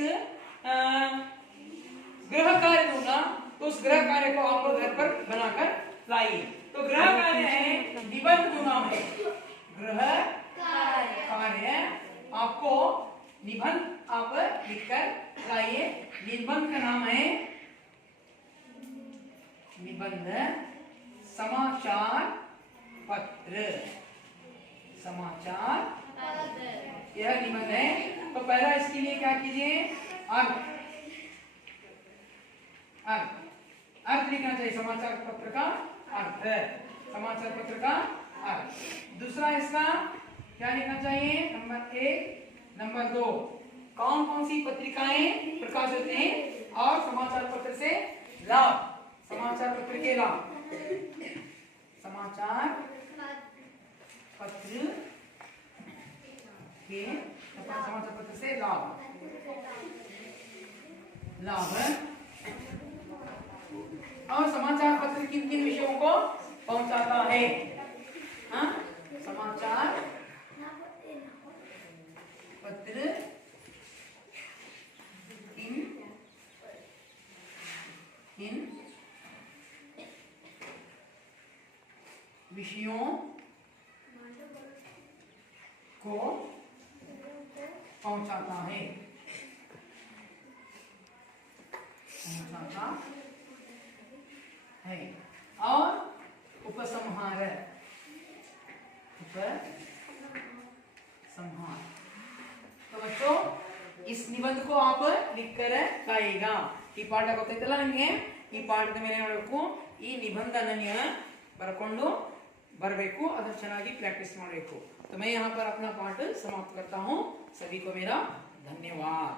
गृह कार्य दूंगा तो उस गृह कार्य को आप लोग घर पर बनाकर लाइए तो गृह कार्य है निबंध दूंगा मैं गृह कार्य आपको निबंध आप लिखकर लाइए निबंध का नाम है निबंध समाचार पत्र यह निबंध है तो पहला इसके लिए क्या कीजिए अर्थ लिखना चाहिए समाचार पत्र का अर्थ समाचार पत्र का अर्थ दूसरा इसका क्या लिखना चाहिए नंबर 1 नंबर 2 कौन कौन सी पत्रिकाएं प्रकाशित होते हैं और समाचार पत्र से लाभ समाचार पत्र के लाभ समाचार पत्र से लाभ और समाचार पत्र किन किन विषयों को पहुंचाता है समाचार पत्र किन विषयों को पहुंचाता है और उपसंहार तो बच्चों इस निबंध को आप लिखकर लाइएगा ಈ ಪಾಠ ಗೊತ್ತಾಯ್ತಲ್ಲ ನಿಮಗೆ ಈ ಪಾಠದ ಮೇಲೆ ಮಾಡಬೇಕು ಈ ನಿಬಂಧನ ನೀವು ಬರ್ಕೊಂಡು बरबेको अदर चनागी प्रैक्टिस ಮಾಡಬೇಕು तो मैं यहाँ पर अपना पाठ समाप्त करता हूँ सभी को मेरा धन्यवाद।